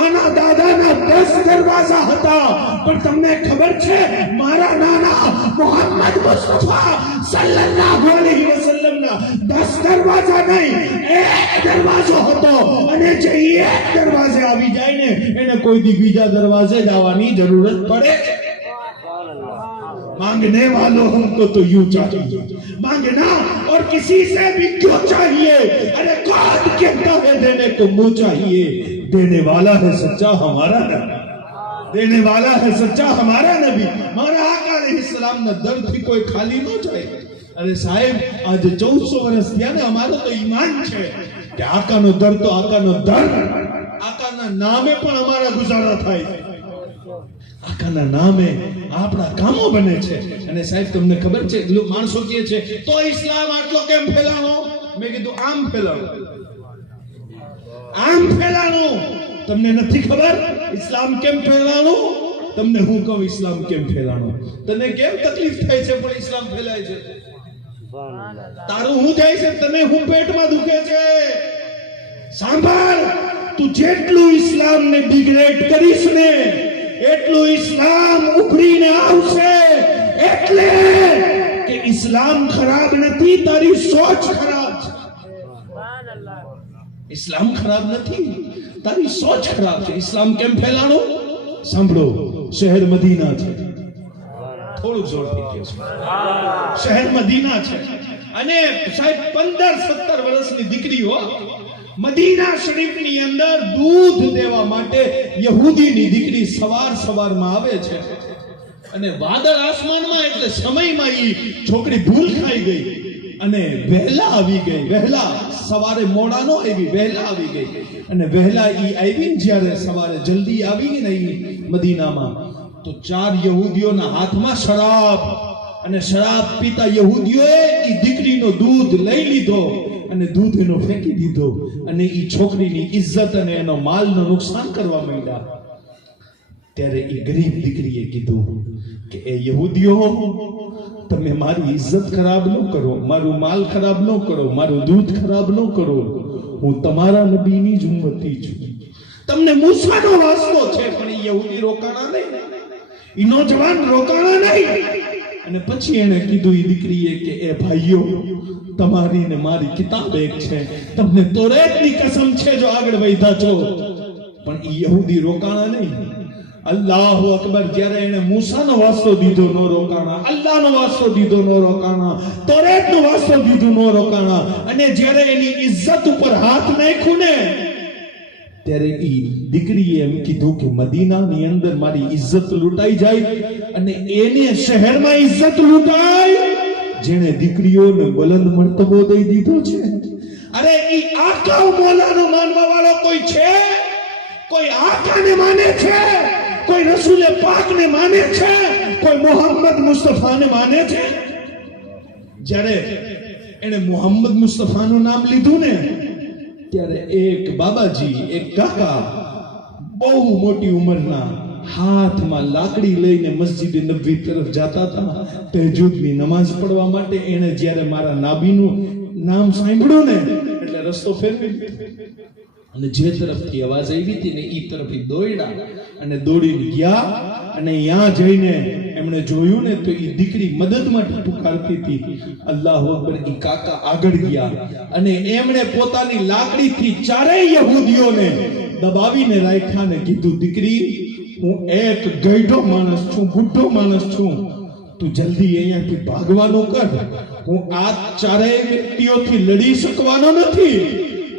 આના દાદાના 10 દરવાજા હતા, પણ તમને ખબર છે મારા નાના મોહમ્મદ મુસ્તફા સલ્લલ્લાહુ અલૈહિ વસલ્લમના 10 દરવાજા નહીં, એક દરવાજો હતો, અને જે એક દરવાજે આવી જાય ને એને કોઈ દી બીજા દરવાજે જવાની જરૂરત પડે છે। मांगने वालों हमको तो यूं चाहिए, मांगना और किसी से भी क्यों चाहिए, अरे कौन कहता है देने को मुंह चाहिए, देने वाला है सच्चा हमारा नबी, देने वाला है सच्चा हमारा नबी। मारा आका अलैहिस्सलाम ना दर थी कोई खाली न जाए। अरे साहेब आज 1400 વર્ષ થયા ને, અમારો તો ઈમાન છે કે આકાનો દર તો આકાનો દર, આકાના નામે પણ અમારા ગુજારા થાય છે, આકાના નામે આપણા કામો બને છે। અને સાહેબ તમને ખબર છે માણસો કહે છે તો ઇસ્લામ આટલો કેમ ફેલાણો, મેં કીધું આમ ફેલાણો, આમ ફેલાણો। તમને નથી ખબર ઇસ્લામ કેમ ફેલાણો? તમને હું કહું ઇસ્લામ કેમ ફેલાણો। તને કેમ તકલીફ થાય છે પણ ઇસ્લામ ફેલાય છે? તારું હું જાય છે, તને હું પેટમાં દુખે છે? સાંભળ, તું જેટલું ઇસ્લામને ડિગ્રેડ કરીશ ને એટલું ઇસ્લામ ઉભરીને આવશે। એટલે કે ઇસ્લામ ખરાબ નથી, તારી સોચ ખરાબ છે। ઇસ્લામ ખરાબ નથી, તારી સોચ ખરાબ છે। ઇસ્લામ કેમ ફેલાણો? સાંભળો, શહેર મદીના છે, થોડું જોરથી કહો, શહેર મદીના છે, અને સાહેબ 15-17 વર્ષની દીકરીઓ મદીના શરીફની અંદર દૂધ દેવા માટે યહૂદીની દીકરી સવારમાં આવે છે, અને વાદળ આસમાનમાં એટલે સમયમાં ઈ છોકરી ભૂલ ખાઈ ગઈ અને વહેલા આવી ગઈ। વહેલા સવારે મોડા નો આવી, વહેલા આવી ગઈ, અને વહેલા ઈ આવી જ્યારે સવારે જલ્દી આવી ગઈ ને ઈ મદીનામાં, તો 4 યહૂદીઓના હાથમાં શરાબ, અને શરાબ પીતા યહૂદીઓએ ઈ દીકરીનો દૂધ લઈ લીધો અને દૂધ એનો ફેંકી દીધો, અને ઈ છોકરીની ઇજ્જત અને એનો માલનો નુકસાન કરવા માંડ્યા। ત્યારે ઈ ગરીબ દીકરીએ કીધું કે એ યહૂદીઓ, તમે મારી ઇજ્જત ખરાબ ન કરો, મારું માલ ખરાબ ન કરો, મારું દૂધ ખરાબ ન કરો, હું તમારા નબીની જ ઉમ્મતી છું, તમને મૂસાનો વાસ્તો છે। પણ ઈ યહૂદી રોકાણા નહીં, ઈ નોજવાન રોકાણા નહીં। અને પછી એને કીધું ઈ દીકરીએ કે એ ભાઈઓ, તમારી ને મારી કિતાબ એક છે, તમને તોરેતની કસમ છે જો આગળ વધ્યા છો। પણ ઈ યહૂદી રોકાણા નહીં। અલ્લાહુ અકબર, જ્યારે એને મૂસાનો વાસ્તો દીધો નો રોકાણા, અલ્લાહનો વાસ્તો દીધો નો રોકાણા, તોરેતનો વાસ્તો દીધો નો રોકાણા, અને જ્યારે એની ઇજ્જત ઉપર હાથ નાખ્યું ને ત્યારે ઈ દીકરીએ એમ કીધું કે મદીનાની અંદર મારી ઇજ્જત લૂંટાઈ જાય અને એને શહેરમાં ઇજ્જત લૂંટાય જેણે દીકરીઓને બુલંદ મર્તબો દઈ દીધો છે। અરે ઈ આકા મોલાનો માનવા વાળો કોઈ છે? કોઈ આકાને માને છે? કોઈ રસૂલે પાકને માને છે? કોઈ મોહમ્મદ મુસ્તફાને માને છે? જ્યારે એને મોહમ્મદ મુસ્તફાનું નામ લીધું ને ત્યારે એક બાબાજી, એક કાકા, બહુ મોટી ઉંમરના, હાથમાં લાકડી લઈને મસ્જિદ નબવી તરફ જતા હતા તહજ્જુદની નમાઝ પડવા માટે। એને જ્યારે મારા નાબીનું નામ સાંભળ્યું ને એટલે રસ્તો ફેરવી દીધો, અને જે તરફથી અવાજ આવી હતી ને ઈ તરફથી દોડ્યા અને દોડીને ગયા, અને ત્યાં જઈને એમણે જોયું ને તો ઈ દીકરી મદદ માટે પુકારતી હતી। અલ્લાહુ અકબર, ઈ કાકા આગળ ગયા અને એમણે પોતાની લાકડીથી ચારેય યહૂદીઓને દબાવીને રાખ્યા ને કીધું, દીકરી, હું એક ગઈઢો માણસ છું, બુઢો માણસ છું, તું જલ્દી અહીંયાથી ભાગવાનું કર, હું આ ચારેય વ્યક્તિઓથી લડી શકવાનો નથી।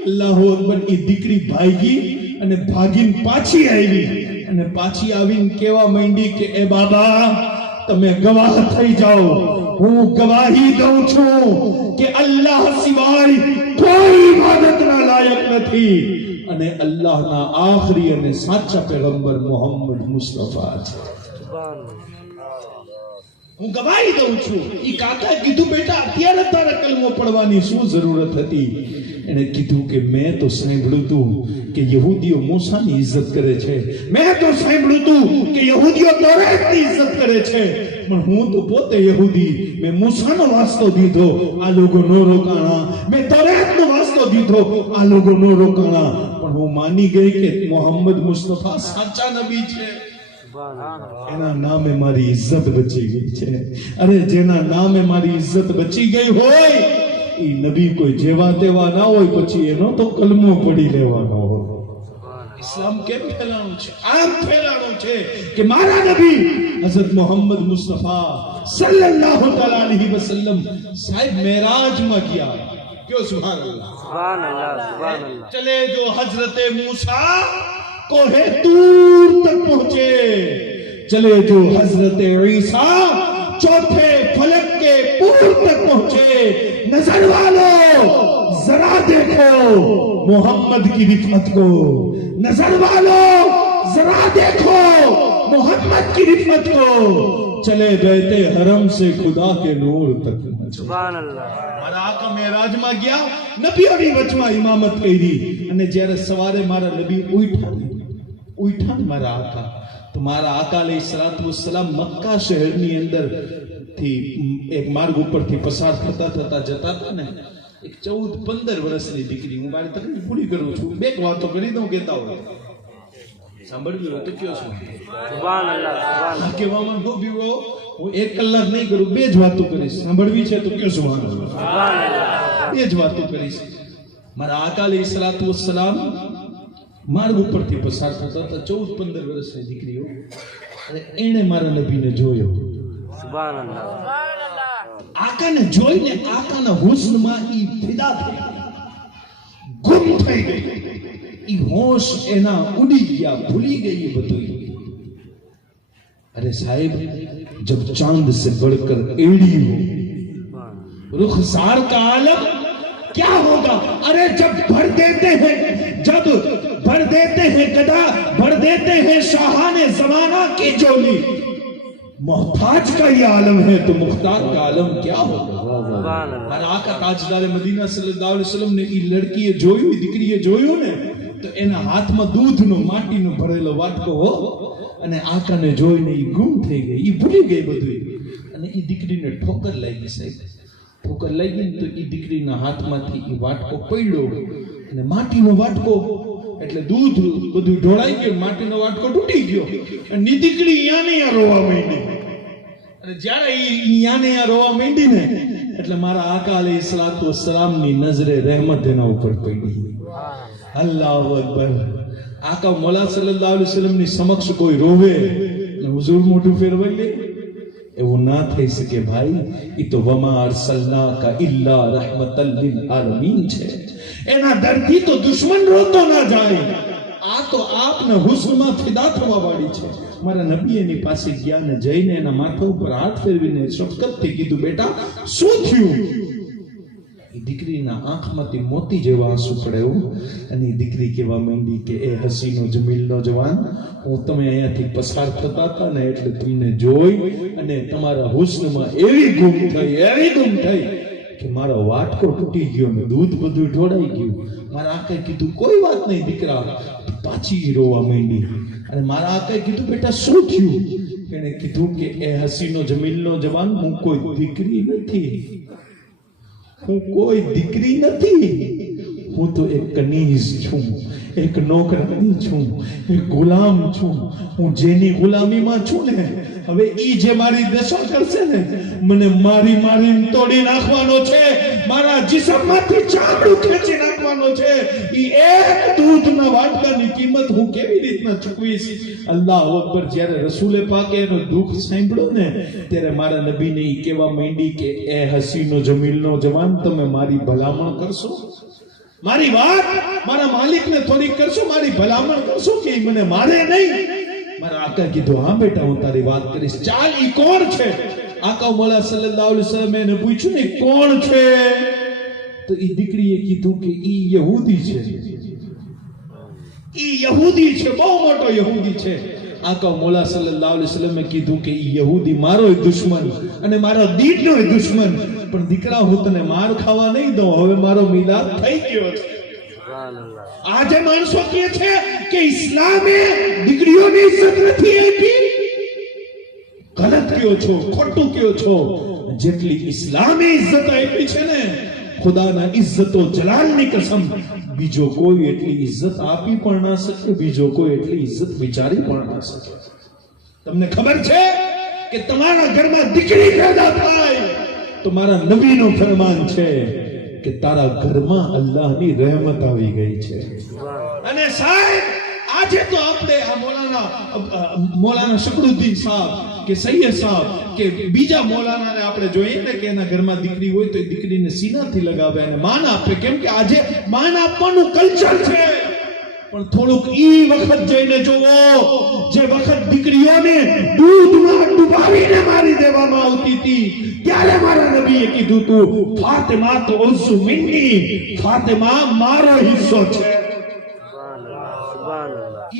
અલ્લાહુ અકબર, ઈ દીકરી ભાગી અને ભાગીને પાછી આવી, અને પાછી આવીને કહેવા માંડી કે એ બાબા, તમે ગવાહ થઈ જાઓ, હું ગવાહી દઉં છું કે અલ્લાહ સિવાય કોઈ ઇબાદતના લાયક નથી, અને અલ્લાહના આખરી અને સાચા પેગમ્બર મોહમ્મદ મુસ્તફા છે। હું ગવાહી દઉં છું। ઈ કાકા કીધું, બેટા અત્યારે તારે કલમો પડવાની શું જરૂરત હતી? એને કીધું કે મેં તો સાંભળ્યું તું કે યહૂદીઓ મૂસાની ઇજ્જત કરે છે, મેં તો સાંભળ્યું તું કે યહૂદીઓ તોરેતની ઇજ્જત કરે છે, પણ હું તો પોતે યહૂદી, મેં મૂસાનો વાસ્તો દીધો, આ લોકો નો રોકાણા, મેં તોરેતનો વાસ્તો દીધો, આ લોકો નો રોકાણા, પણ પણ હું માની ગઈ કે મોહમ્મદ મુસ્તફા સાચા નબી છે, એના નામે મારી ઇજ્જત બચી ગઈ છે. અરે જેના નામે મારી ઇજ્જત બચી ગઈ હોય એ નબી કોઈ જેવા તેવા ના હોય, પછી એનો તો કલમો પડી લેવાનો હોય. ઇસ્લામ કેમ ફેલાણું છે? આમ ફેલાણું છે કે મારા નબી હઝરત મોહમ્મદ મુસ્તફા સલ્લલ્લાહુ તઆલા અલૈહિ વસલ્લમ સાહેબ મેરાજમાં ગયા. क्यों सुभान अल्लाह. चले जो हजरते मूसा कोहे तूर तक पहुंचे, चले जो हजरते ईसा चौथे फलक के पूर तक पहुंचे. नजर वालो जरा देखो मोहम्मद की रिफत को, नजर वालो जरा देखो मोहम्मद की रिफत को. चले गए थे हरम से खुदा के नूर तक. सुभान अल्लाह. મારા આકા મેરાજમાં ગયા, નબીઓની વચમાં ઇમામત કરી, અને જ્યારે સવારે મારા નબી ઉઠ્યા ને મારા આકા, તો મારા આકા અલૈહિસ્સલાતુ વસ્સલામ મક્કા શહેરની અંદર થી એક માર્ગ ઉપરથી પસાર થતા જતા હતા ને, એક 14-15 વર્ષની દીકરી, હું મારી તકલીફ પૂરી કરું છું, બે વાતો કરી દઉં કહેતા હોય સાંભળવી હોય તો કયો છું. સુભાનઅલ્લાહ. સુભાન કહેવામાં ન બીવો, હું 1 કલાક નહીં કરું, બે જ વાતો કરીશ. સાંભળવી છે તો કયો સુભાનઅલ્લાહ. સુભાનઅલ્લાહ. બે જ વાતો કરીશ. મારા આકા અલૈહિસ્સલાતુ વસ્સલામ માર્ગ ઉપરથી પસાર થતા હતા, 14-15 વર્ષની દીકરીઓ, અને એણે મારા નબીને જોયો. સુભાનઅલ્લાહ. આકાને જોઈને આકાના હુસ્નમાં ઈ ફિદા થઈ, ગુમ થઈ ગઈ. ઈ હોશ એના ઉડી ગયા, ભૂલી ગઈ બધું. अरे साहिब, जब चांद से बढ़कर एड़ी हो, रुखसार का आलम क्या होगा. अरे जब भर देते हैं गदा, भर देते हैं शाहाने जमाना की जोली. मोहताज का ये आलम है तो मुख्तार का आलम क्या होगा. મારા આકા તાજદાર મદીના સલ્લલ્લાહુ અલૈહિ વસલ્લમ ને ઈ લડકીએ જોયું, દીકરીએ જોયું ને, તો એના હાથમાં દૂધનો માટીનો ભરેલો વાટકો હો, અને આકાને જોઈને ઈ ગુમ થઈ ગઈ, ઈ ભૂલી ગઈ બધું. અને ઈ દીકરીને ઠોકર લાગી. સાહેબ ઠોકર લાગી ને તો ઈ દીકરીના હાથમાંથી ઈ વાટકો પડ્યો, અને માટીનો વાટકો એટલે દૂધ બધું ઢોળાઈ ગયું, માટીનો વાટકો તૂટી ગયો, અને ઈ દીકરી યાને રોવા માંડી. અને જ્યારે ઈ યાને રોવા માંડી ને, એટલે મારા આકા અલૈહિસ્સલાતુ વસ્સલામની નજરે રહેમત એના ઉપર પડી. અલ્લાહુ અકબર. આકા મોલા સલ્લલ્લાહુ અલૈહિ વસલ્લમની સમક્ષ કોઈ રોવે ને હુઝુર મોઢું ફેરવાઈ લે, એવું ના થઈ શકે ભાઈ. ઈ તો વમા અરસલનાકા ઇલ્લા રહમતલ લિલ આલમીન છે. એના દર્દથી તો દુશ્મન રોતો ના જાય. આ તો આપને હુસ્નમાં ફિદા થવા વાળી છે. મારા નબી એની પાસે ગયા ને જઈને એના માથા ઉપર હાથ ફેરવીને શફકતથી કીધું, બેટા શું થયું. દીકરીના આંખમાંથી મોતી જેવા આંસુ પડ્યો, અને દીકરી કહેવા માંડી કે એ હસીનો જમીલનો જવાન, હું તમે અહીંયાથી પસાર થતા હતા ને એટલે તમને જોઈ અને તમારા હુસ્નમાં એવી ગુમ થઈ કે મારો વાટકો તૂટી ગયો ને દૂધ બધું ઢોળાઈ ગયું. મારા આંખે કીધું, કોઈ વાત નહીં દીકરા. પાછી રોવા માંડી. અને મારા આંખે કીધું, બેટા શું થયું. એને કીધું કે એ હસીનો જમીલનો જવાન, હું કોઈ દીકરી નથી, હું કોઈ દીકરી નથી, હું તો એક કનીઝ છું, એક નોકરાની છું, એક ગુલામ છું. હું જેની ગુલામીમાં છું ને, હવે ઈ જે મારી દશા કરશે ને, મને મારી તોડી નાખવાનો છે, મારા જિસ્મમાંથી ચામડું ખેંચી નાખવાનો છે. ઈ એક દૂધના વાટકાની કિંમત હું કેવી રીતના ચૂકવીશ. અલ્લાહુ અકબર. જ્યારે રસૂલે પાકે એનો દુઃખ સાંભળ્યો ને, ત્યારે મારા નબીને ઈ કહેવા માંડી કે એ હસીનો જમીલનો જવાન, તમે મારી ભલામણ કરશો, મારી વાત મારા માલિકને થોડીક કરશો, મારી ભલામણ કરશો કે મને મારે નહીં. મારા આકા કીધું, હા બેટા હું તારી વાત કરીશ. ચાલ, ઈ કોણ છે. આકા મોલા સલ્લલ્લાહુ અલૈહિ વસલ્લમ એને પૂછ્યું ને કોણ છે, તો ઈ દીકરીએ કીધું કે ઈ યહૂદી છે. ઈ યહૂદી છે, બહુ મોટો યહૂદી છે. આકા મોલા સલ્લલ્લાહુ અલૈહિ વસલ્લમે કીધું કે ઈ યહૂદી મારો દુશ્મન અને મારો દીનનો દુશ્મન, પણ દીકરા હું તને માર ખાવા નહીં દઉં, હવે મારો મિલાદ થઈ ગયો છે. આજે માણસો કહે છે કે ઇસ્લામે દીકરીઓની ઇજ્જત નથી આપી. ગલત કયો છો, ખોટું કયો છો. જેટલી ઇસ્લામે ઇજ્જત આપી છે ને, ખુદાના ઇજ્જતો જલાલની કસમ, બીજો કોઈ એટલી ઇજ્જત આપી પણ ના શકે, બીજો કોઈ એટલી ઇજ્જત વિચારી પણ ના શકે. તમને ખબર છે કે તમારા ઘરમાં દીકરી પેદા થાય તો મારા નબીનો ફરમાન છે કે તારા ઘરમાં અલ્લાહની રહેમત આવી ગઈ છે. અને સાહેબ આજે તો આપણે આ મૌલાના શકરુદ્દીન સાહેબ કે સૈયદ સાહેબ કે બીજા મૌલાનાને આપણે જોઈએ ને કે એના ઘરમાં દીકરી હોય તો એ દીકરીને સીનાથી લગાવે અને માન આપે, કેમ કે આજે માન આપવાનું કલ્ચર છે. પણ થોડુંક ઈ વખત જઈને જોવો જે વખત દીકરીઓને દૂધમાં ડુબાવીને મારી દેવામાં આવતી હતી, ત્યારે મારા નબીએ કીધું તું ફાતિમા તો ઉઝ્ઝુ મિન્ની, ફાતિમા મારો હિસ્સો છે.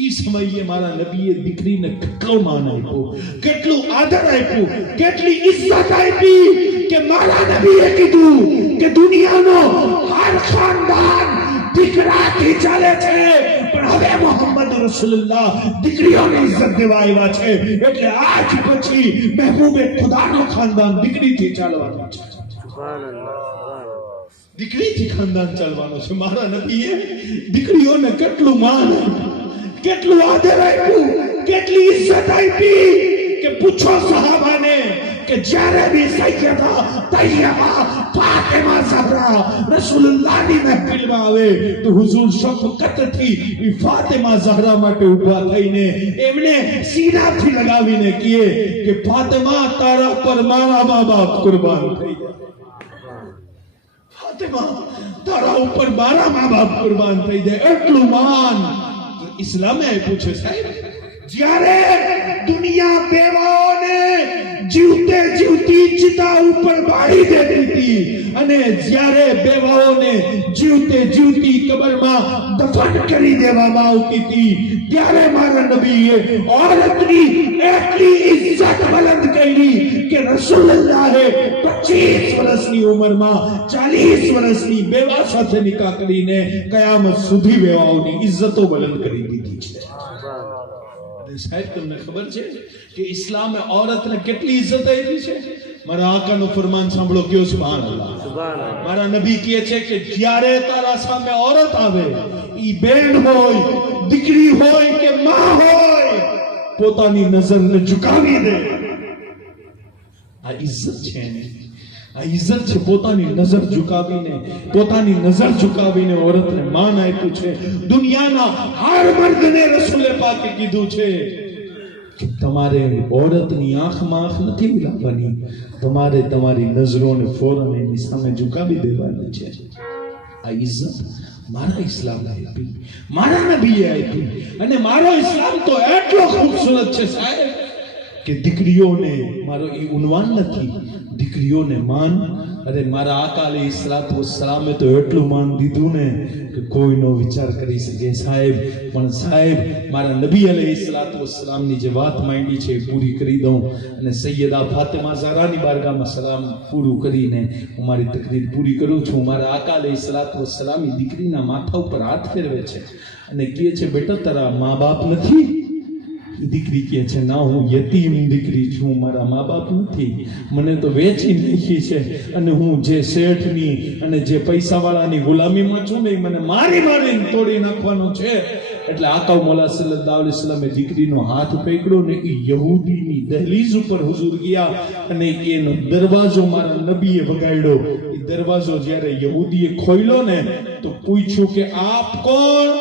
ઈ સમયે મારા નબીએ દીકરીને કેટલો માન આપ્યો, કેટલું આદર આપ્યું, કેટલી ઇજ્જત આપી કે મારા નબીએ કીધું કે દુનિયાનો હર ખાનદાન દીકરાથી ચાલે છે, પણ હવે મોહમ્મદ રસૂલુલ્લાહ દીકરીઓને ઇજ્જત દેવા આવ્યા છે, એટલે આજ પછી મહેબૂબે ખુદાનો ખાનદાન દીકરીથી ચાલવાનું છે. દીકરીથી ખાનદાન ચાલવાનું છે. મારા નબીએ દીકરીઓને કેટલું માન આપ્યું, કેટલું આદર આપ્યું, કેટલી ઇજ્જત આપી કે પૂછો સહાબાને કે જ્યારે બી સૈયદા તૈયબા ફાતિમા ઝહરા રસૂલુલ્લાહની મહેફિલમાં આવે તો હુઝુર શફકતથી ફાતિમા ઝહરા માટે ઊભા થઈને એમને સીનાથી લગાવીને કહે કે ફાતિમા તારા પર મારા મા બાપ કુરબાન થઈ જાય, ફાતિમા તારા ઉપર મારા મા બાપ કુરબાન થઈ જાય. એટલું માન ઇસ્લામે આપ્યું છે સાહેબ. જ્યારે દુનિયા બેવાઓને જીવતે જીવતી ચિતા ઉપર બાળી દેતી હતી અને જ્યારે બેવાઓને જીવતે જીવતી કબરમાં દફન કરી દેવામાં આવતી હતી, ત્યારે મારા નબીએ औरतની એટલી ઇજ્જત બલંદ કરી કે રસૂલુલ્લાહે 25 વર્ષની ઉંમરમાં 40 વર્ષની બેવા સાથે નિકાહ કરીને કયામત સુધી બેવાઓની ઇજ્જતો બલંદ કરી દીધી છે. સાહેબ તમને ખબર છે કે ઇસ્લામે औरतને કેટલી ઇજ્જત આપી છે? મારા આકાનું ફરમાન સાંભળો, કયો સુબહાનઅલ્લાહ. મારા નબી કહે છે કે જ્યારે તારા સામે औरत આવે, ઈ બેન હોય, દીકરી હોય કે માં હોય, પોતાની નજરને ઝુકાવી દે. આ ઇજ્જત છે, આ ઇજ્જત છે. પોતાની નજર ઝુકાવીને औरतને માન આપ્યું છે. દુનિયાના હર મર્દને રસૂલે પાકે કીધું છે કે તમારે औरतની આંખમાં આંખ નથી મિલાવવાની, તમારે તમારી નજરોને ફોરન એની સામે ઝુકાવી દેવાની છે. આ ઇજ્જત મારા ઇસ્લામે આપી, મારા નબીએ આપી. અને મારો ઇસ્લામ તો એટલો ખૂબસૂરત છે સાહેબ કે દીકરીઓને, મારો એ ઉન્વાન નથી, દીકરીઓને માન. અરે મારા આકા અલૈહિસ્સલાતુ વસ્સલામે તો એટલું માન દીધું ને કે કોઈનો વિચાર કરી શકે સાહેબ. પણ સાહેબ મારા નબી અલૈહિસ્સલાતુ વસ્સલામની જે વાત માંગી છે એ પૂરી કરી દઉં અને સૈયદા ફાતિમા ઝહરાની બારગાહમાં સલામ પૂરું કરીને હું મારી તકરીર પૂરી કરું છું. મારા આકા અલૈહિસ્સલાતુ વસ્સલામની દીકરીના માથા ઉપર હાથ ફેરવે છે અને કહે છે, બેટા તારા મા બાપ નથી? દીકરી કહે છે, ના હું યતીમ દીકરી છું, મારા મા બાપ નથી, મને તો વેચી નાખી છે અને હું જે શેઠની અને જે પૈસાવાળાની ગુલામીમાં છું ને મને મારીને તોડી નાખવાનો છે. એટલે આકા મૌલા સલ્લલ્લાહુ અલૈહિ વસલ્લમે દીકરીનો હાથ પકડ્યો ને એ યહૂદીની દહલીઝ ઉપર હુઝુર ગયા અને એનો દરવાજો મારા નબીએ વગાડ્યો. એ દરવાજો જ્યારે યહૂદીએ ખોલ્યો ને તો પૂછ્યું કે આપ કોણ?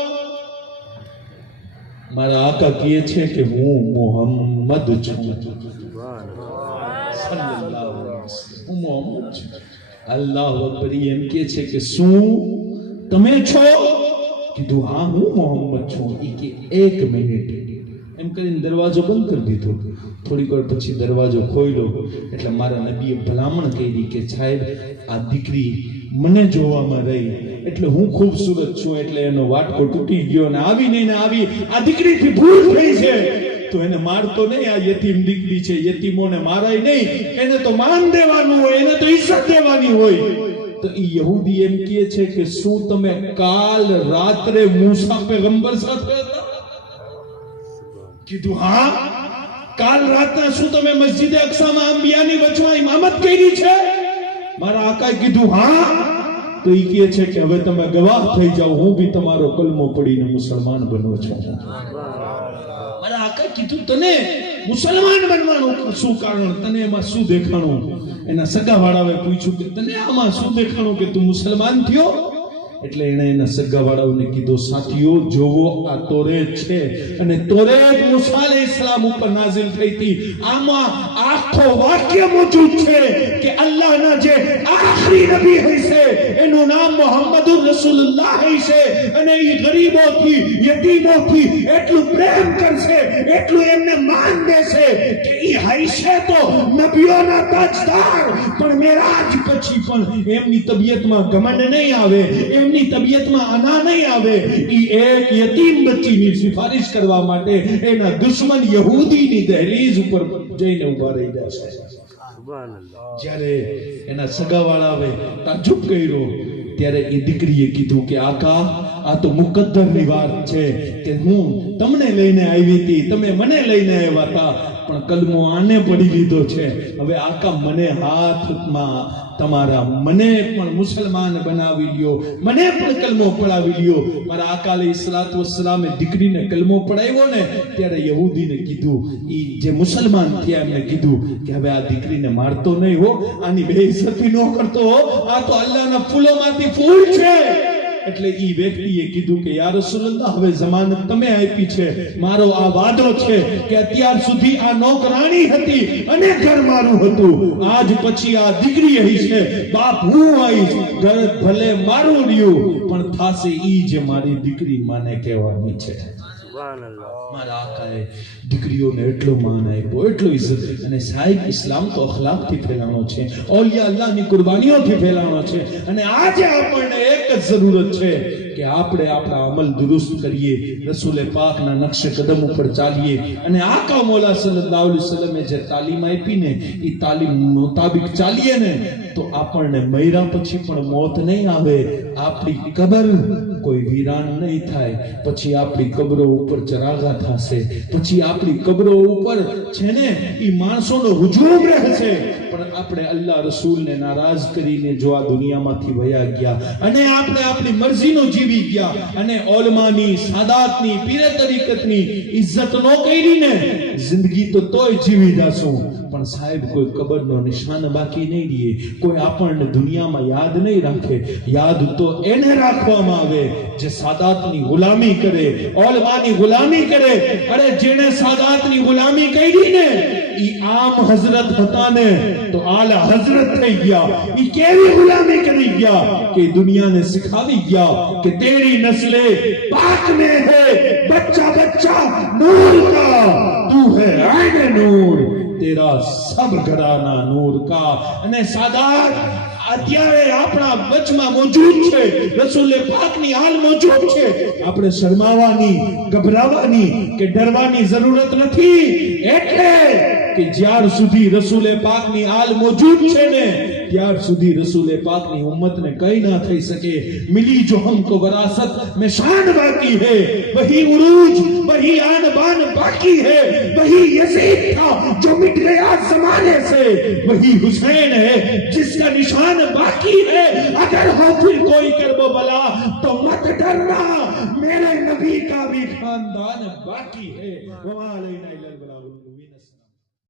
મારા આકા કહે છે કે હું મોહમ્મદ છું, સલ્લલ્લાહુ અલૈહિ વસલ્લમ, હું મોહમ્મદ છું. અલ્લાહુ અકબર. એમ કહે છે કે શું તમે છો? કીધું હા હું મોહમ્મદ છું. એ કે 1 મિનિટ એમ કરીને દરવાજો બંધ કરી દીધો. થોડીક વાર પછી દરવાજો ખોલ્યો એટલે મારા નબીએ ભલામણ કરી કે સાહેબ આ દીકરી મને જોવામાં રહી એટલે હું ખૂબસૂરત છું એટલે એનો વાટકો તૂટી ગયો અને આવી આ દીકરીથી ભૂલ થઈ છે તો એને મારતો નહીં. આ યતીમ દીકરી છે, યતીમોને મારાય નહીં, એને તો માન દેવાનું હોય, એને તો ઇજ્જત દેવાની હોય. તો એ યહૂદી એમ કહે છે કે શું તમે કાલ રાત્રે મૂસા પેગંબર સાથે હતા? કીધું હા. કાલ રાત્રે શું તમે મસ્જિદ અક્સામાં અંબિયાની વચમાં ઇમામત કરી છે? મારા આકાએ કીધું હા. તો ઈ કહે છે કે હવે તમે ગવાહ થઈ જાઓ, હું બી તમારો કલમો પડીને મુસલમાન બનો છું. મારા આકા કીધું તને મુસલમાન બનવાનું શું કારણ, તને એમાં શું દેખાણું? એના સગાવાળાએ પૂછ્યું કે તને આમાં શું દેખાણું કે તું મુસલમાન થયો? એટલે એણે એના સગાવાળાઓને કીધું, સાથીઓ જોવો આ તોરેત છે અને તોરેત મૂસા અલૈહિસ્સલામ ઉપર નાઝિલ થઈ હતી. આમાં આખો વાક્ય મોજૂદ છે કે અલ્લાહના જે આખરી નબી હશે એનું નામ મુહમ્મદુર રસૂલુલ્લાહ હશે અને એ ગરીબોથી યતીમોથી એટલું પ્રેમ કરશે, એટલું એમને માન દેશે કે એ હશે તો નબીઓના તાજદાર, પણ મેરાજ પછી પણ એમની તબિયતમાં ઘમંડ નહીં આવે, એમની તબિયતમાં અના નહીં આવે. ઈ એક યતીમ બચ્ચીની સિફારિશ કરવા માટે એના દુશ્મન યહૂદીની દહેલીઝ ઉપર જઈને ઊભા રહી જશે. જ્યારે એના સગાવાળાએ તાજુબ કર્યો ત્યારે એ દીકરીએ કીધું કે આકા આ તો મુકદ્દરની વાત છે કે હું તમને લઈને આવી હતી, તમે મને લઈને આવ્યા હતા, પણ કલમો આને પડી લીધો છે. હવે આકા મને હાથમાં તમારા મને પણ મુસલમાન બનાવી લ્યો, મને પણ કલમો પડાવી લ્યો. મારા આકા અલૈહિસ્સલાતુ વસ્સલામે દીકરીને કલમો પડાવ્યો ને ત્યારે યહૂદીને કીધું, ઈ જે મુસલમાન થયા એમને કીધું કે હવે આ દીકરીને મારતો નહીં હો, આની બેઇજ્જતી ન કરતો હો, આ તો અલ્લાહના ફૂલોમાંથી ફૂલ છે. એટલે ઈ વ્યક્તિએ કીધું કે યા રસૂલલ્લાહ હવે જમાનત તમે આપી છે, મારો આ વાદો છે કે અત્યાર સુધી આ નોકરાણી હતી અને ઘર મારું હતું, આજ પછી આ દીકરી અહીં છે, બાપ હું આવીશ, ઘર ભલે મારું રહ્યું પણ થાશે ઈ જે મારી દીકરી માને કહેવાની છે. મારા આકાએ દીકરીઓને એટલો માન આપ્યો, એટલો ઇજ્જત. અને સાહેબ ઇસ્લામ તો અખલાકથી ફેલાણો છે, ઓલિયા અલ્લાહની કુરબાનીઓથી ફેલાણો છે. અને આજે આપણને એક જ જરૂરત છે કે આપણે આપણા અમલ દુરુસ્ત કરીએ, રસૂલે પાકના નકશે કદમ ઉપર ચાલીએ અને આકા મોલા સલ્લલ્લાહુ અલૈહિ વસલ્લમે જે તાલીમ આપીને એ તાલીમ મુતાબિક ચાલીએ ને તો આપણને મર્યા પછી પણ મોત નહીં આવે, આપણી કબર કોઈ વીરાન નહીં થાય, પછી આપણી કબરો ઉપર ચરાગા થશે, પછી આપણી કબરો ઉપર છે ને એ માણસોનો હુજૂમ રહેશે. પણ આપણે અલ્લાહ રસૂલને નારાજ કરીને જો આ દુનિયામાંથી વયા ગયા અને આપણે આપણી મરજીનો જીવી ગયા અને ઓલમાની, સાદાતની, પીરે તરીકતની ઇજ્જત નો કરીને જિંદગી તો તોય જીવી જાશું, પણ સાહેબ કોઈ કબરનો નિશાન બાકી નહીં રહે, કોઈ આપણને દુનિયામાં યાદ નહીં રાખે. યાદ તો એને રાખવામાં આવે જે સાદાતની ગુલામી કરે, ઓલમાની ગુલામી કરે. અરે જેને સાદાતની ગુલામી કરી ને ઈ આમ હઝરત હતા ને તો આલા હઝરત થઈ ગયા. ઈ કેવી ગુલામી કરી ગયા કે દુનિયાને સિખાવી ગયા કે તેરી નસ્લે પાક में है बच्चा बच्चा नूर का, तू है आईने नूर, तेरा सब घराना नूर का. અને સાદાત અત્યારે આપણા વચમાં મોજૂદ છે, રસૂલે પાકની હાલ મોજૂદ છે. આપણે શરમાવાની, ગભરાવાની કે ડરવાની જરૂરત નથી, એટલે કે જ્યાર સુધી રસૂલે પાકની હાલ મોજૂદ છે ને ત્યાર સુધી રસૂલે પાકની ઉમ્મતને કઈ ના થઈ શકે. મિલી જો हमको विरासत में शान बाकी है, वही उरूज वही आन बान बाकी है, वही यजीद था जो मिट गया जमाने से, वही हुसैन है जिसका निशान बाकी है. अगर हो फिर कोई करबो बला तो मत डरना, मेरे नबी का भी खानदान बाकी है. वमा अलैना इल्लल बलाग.